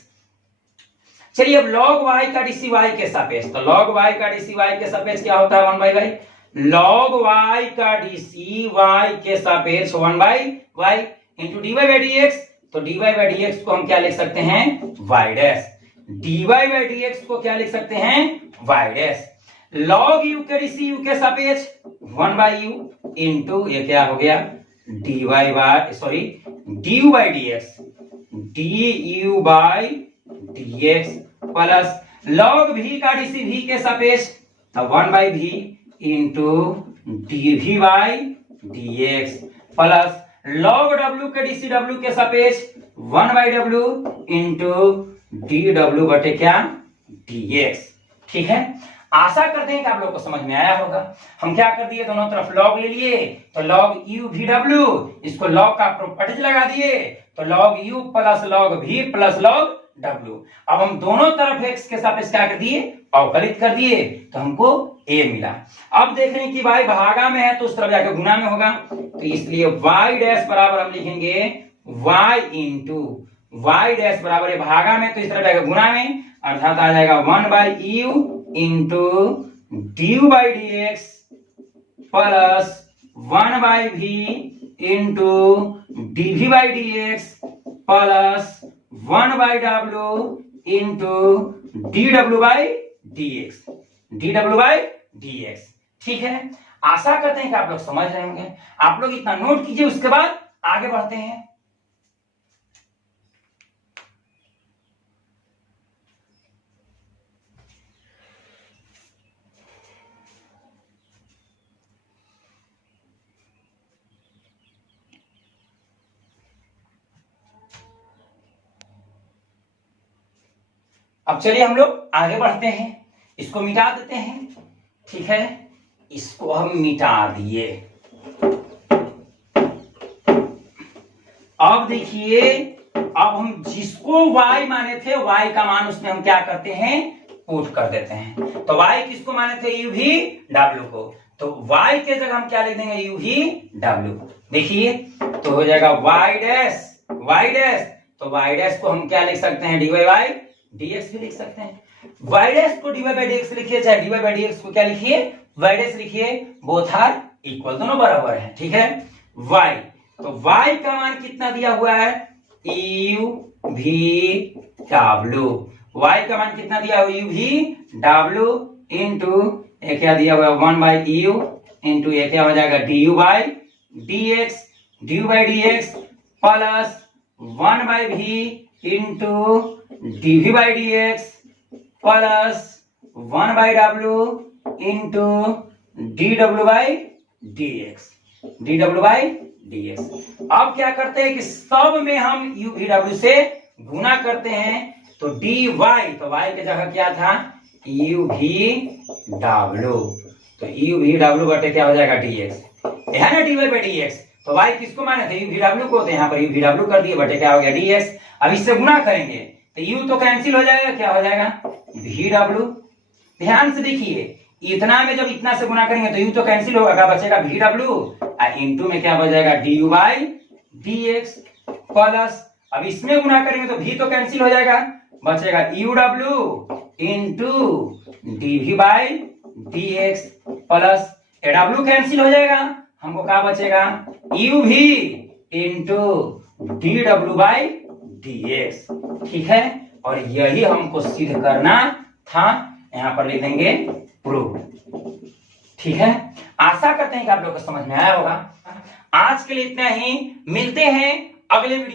चलिए अब log y का डीसी y के सापेक्ष, तो log y का डीसी y के सापेक्ष क्या होता है 1/y, log y का डीसी y के सापेक्ष 1/y into dy by dx, तो dy बाई dx को हम क्या लिख सकते हैं y dash, dy by dx को क्या लिख सकते हैं y डैश, log u के डीसी u के सापेक्ष 1/u इंटू ये क्या हो गया du by dx, du by dx plus log v का डीसी v के सापेक्ष 1/v into dv by dx plus log w के डीसी w के सापेक्ष 1/w इंटू dw बटे क्या dx। ठीक है, आशा करते हैं कि आप लोग को समझ में आया होगा। हम क्या कर दिए, दोनों तरफ log ले लिए, तो log u v w, इसको log का प्रॉपर्टीज लगा दिए, तो log u plus log v plus log w। अब हम दोनों तरफ x के सापेक्ष क्या कर दिए, अवकलित कर दिए, तो हमको a मिला। अब देख रहे हैं कि y भागा में है तो उस तरफ जाकर गुना में होगा, तो इसलिए y डैश बराबर हम लिखेंगे y इंटू y डैश बराबर है भागा में, तो इस तरफ जाकर गुना में, अर्थात आ जाएगा 1/u into du by dx plus 1/v into dv by dx plus 1/w into dw by dx। ठीक है, आशा करते हैं कि आप लोग समझ रहे होंगे। आप लोग इतना नोट कीजिए, उसके बाद आगे बढ़ते हैं। अब चलिए हम लोग आगे बढ़ते हैं, इसको मिटा देते हैं। ठीक है, इसको हम मिटा दिए। अब देखिए, अब हम जिसको y माने थे, y का मान उसमें हम क्या करते हैं, पुट कर देते हैं। तो y किसको माने थे, u v w को, तो y के जगह हम क्या लिख देंगे, u v w। देखिए, तो हो जाएगा y डैश, तो y डैश को हम क्या लिख सकते हैं, dy बाई dx भी लिख सकते हैं। y डैश को dy बाई dx लिखिए, चाहे dy बाई dx को क्या लिखिए, y डैश लिखिए, बोथ आर इक्वल, दोनों बराबर है। ठीक है, y, तो y का मान कितना दिया हुआ है, u v w, y का मान कितना दिया हुआ, u v w इंटू ये क्या दिया हुआ है 1/u इंटू ये क्या हो जाएगा du by dx plus 1/v into dv by dx plus 1/w into dw by dx। अब क्या करते हैं कि सब में हम u v w से गुना करते हैं, तो dy, तो y की जगह क्या था u v w, तो u v w बटे क्या हो जाएगा dx, है ना dy by dx। तो y किसको माने थे u v w को, तो यहाँ पर u v w कर दिए, बटे क्या हो गया dx। अब इससे गुना करेंगे तो u तो कैंसिल हो जाएगा, क्या हो जाएगा v w। ध्यान से देखिए, इतना में जब इतना से गुना करेंगे तो u तो कैंसिल होगा, क्या बचेगा v w, और इनटू में क्या बचेगा du by dx प्लस, अब इसमें गुना करेंगे तो v तो कैंसिल हो जाएगा, बचेगा uw into dv by dx plus w cancel हो जाएगा, हमको क्या बचेगा uv into dw by dx। ठीक है, और यही हमको सिद्ध करना था, यहां पर लिख देंगे प्रूव। ठीक है, आशा करते हैं कि आप लोग को समझ में आया होगा। आज के लिए इतना ही, मिलते हैं अगले वीडियो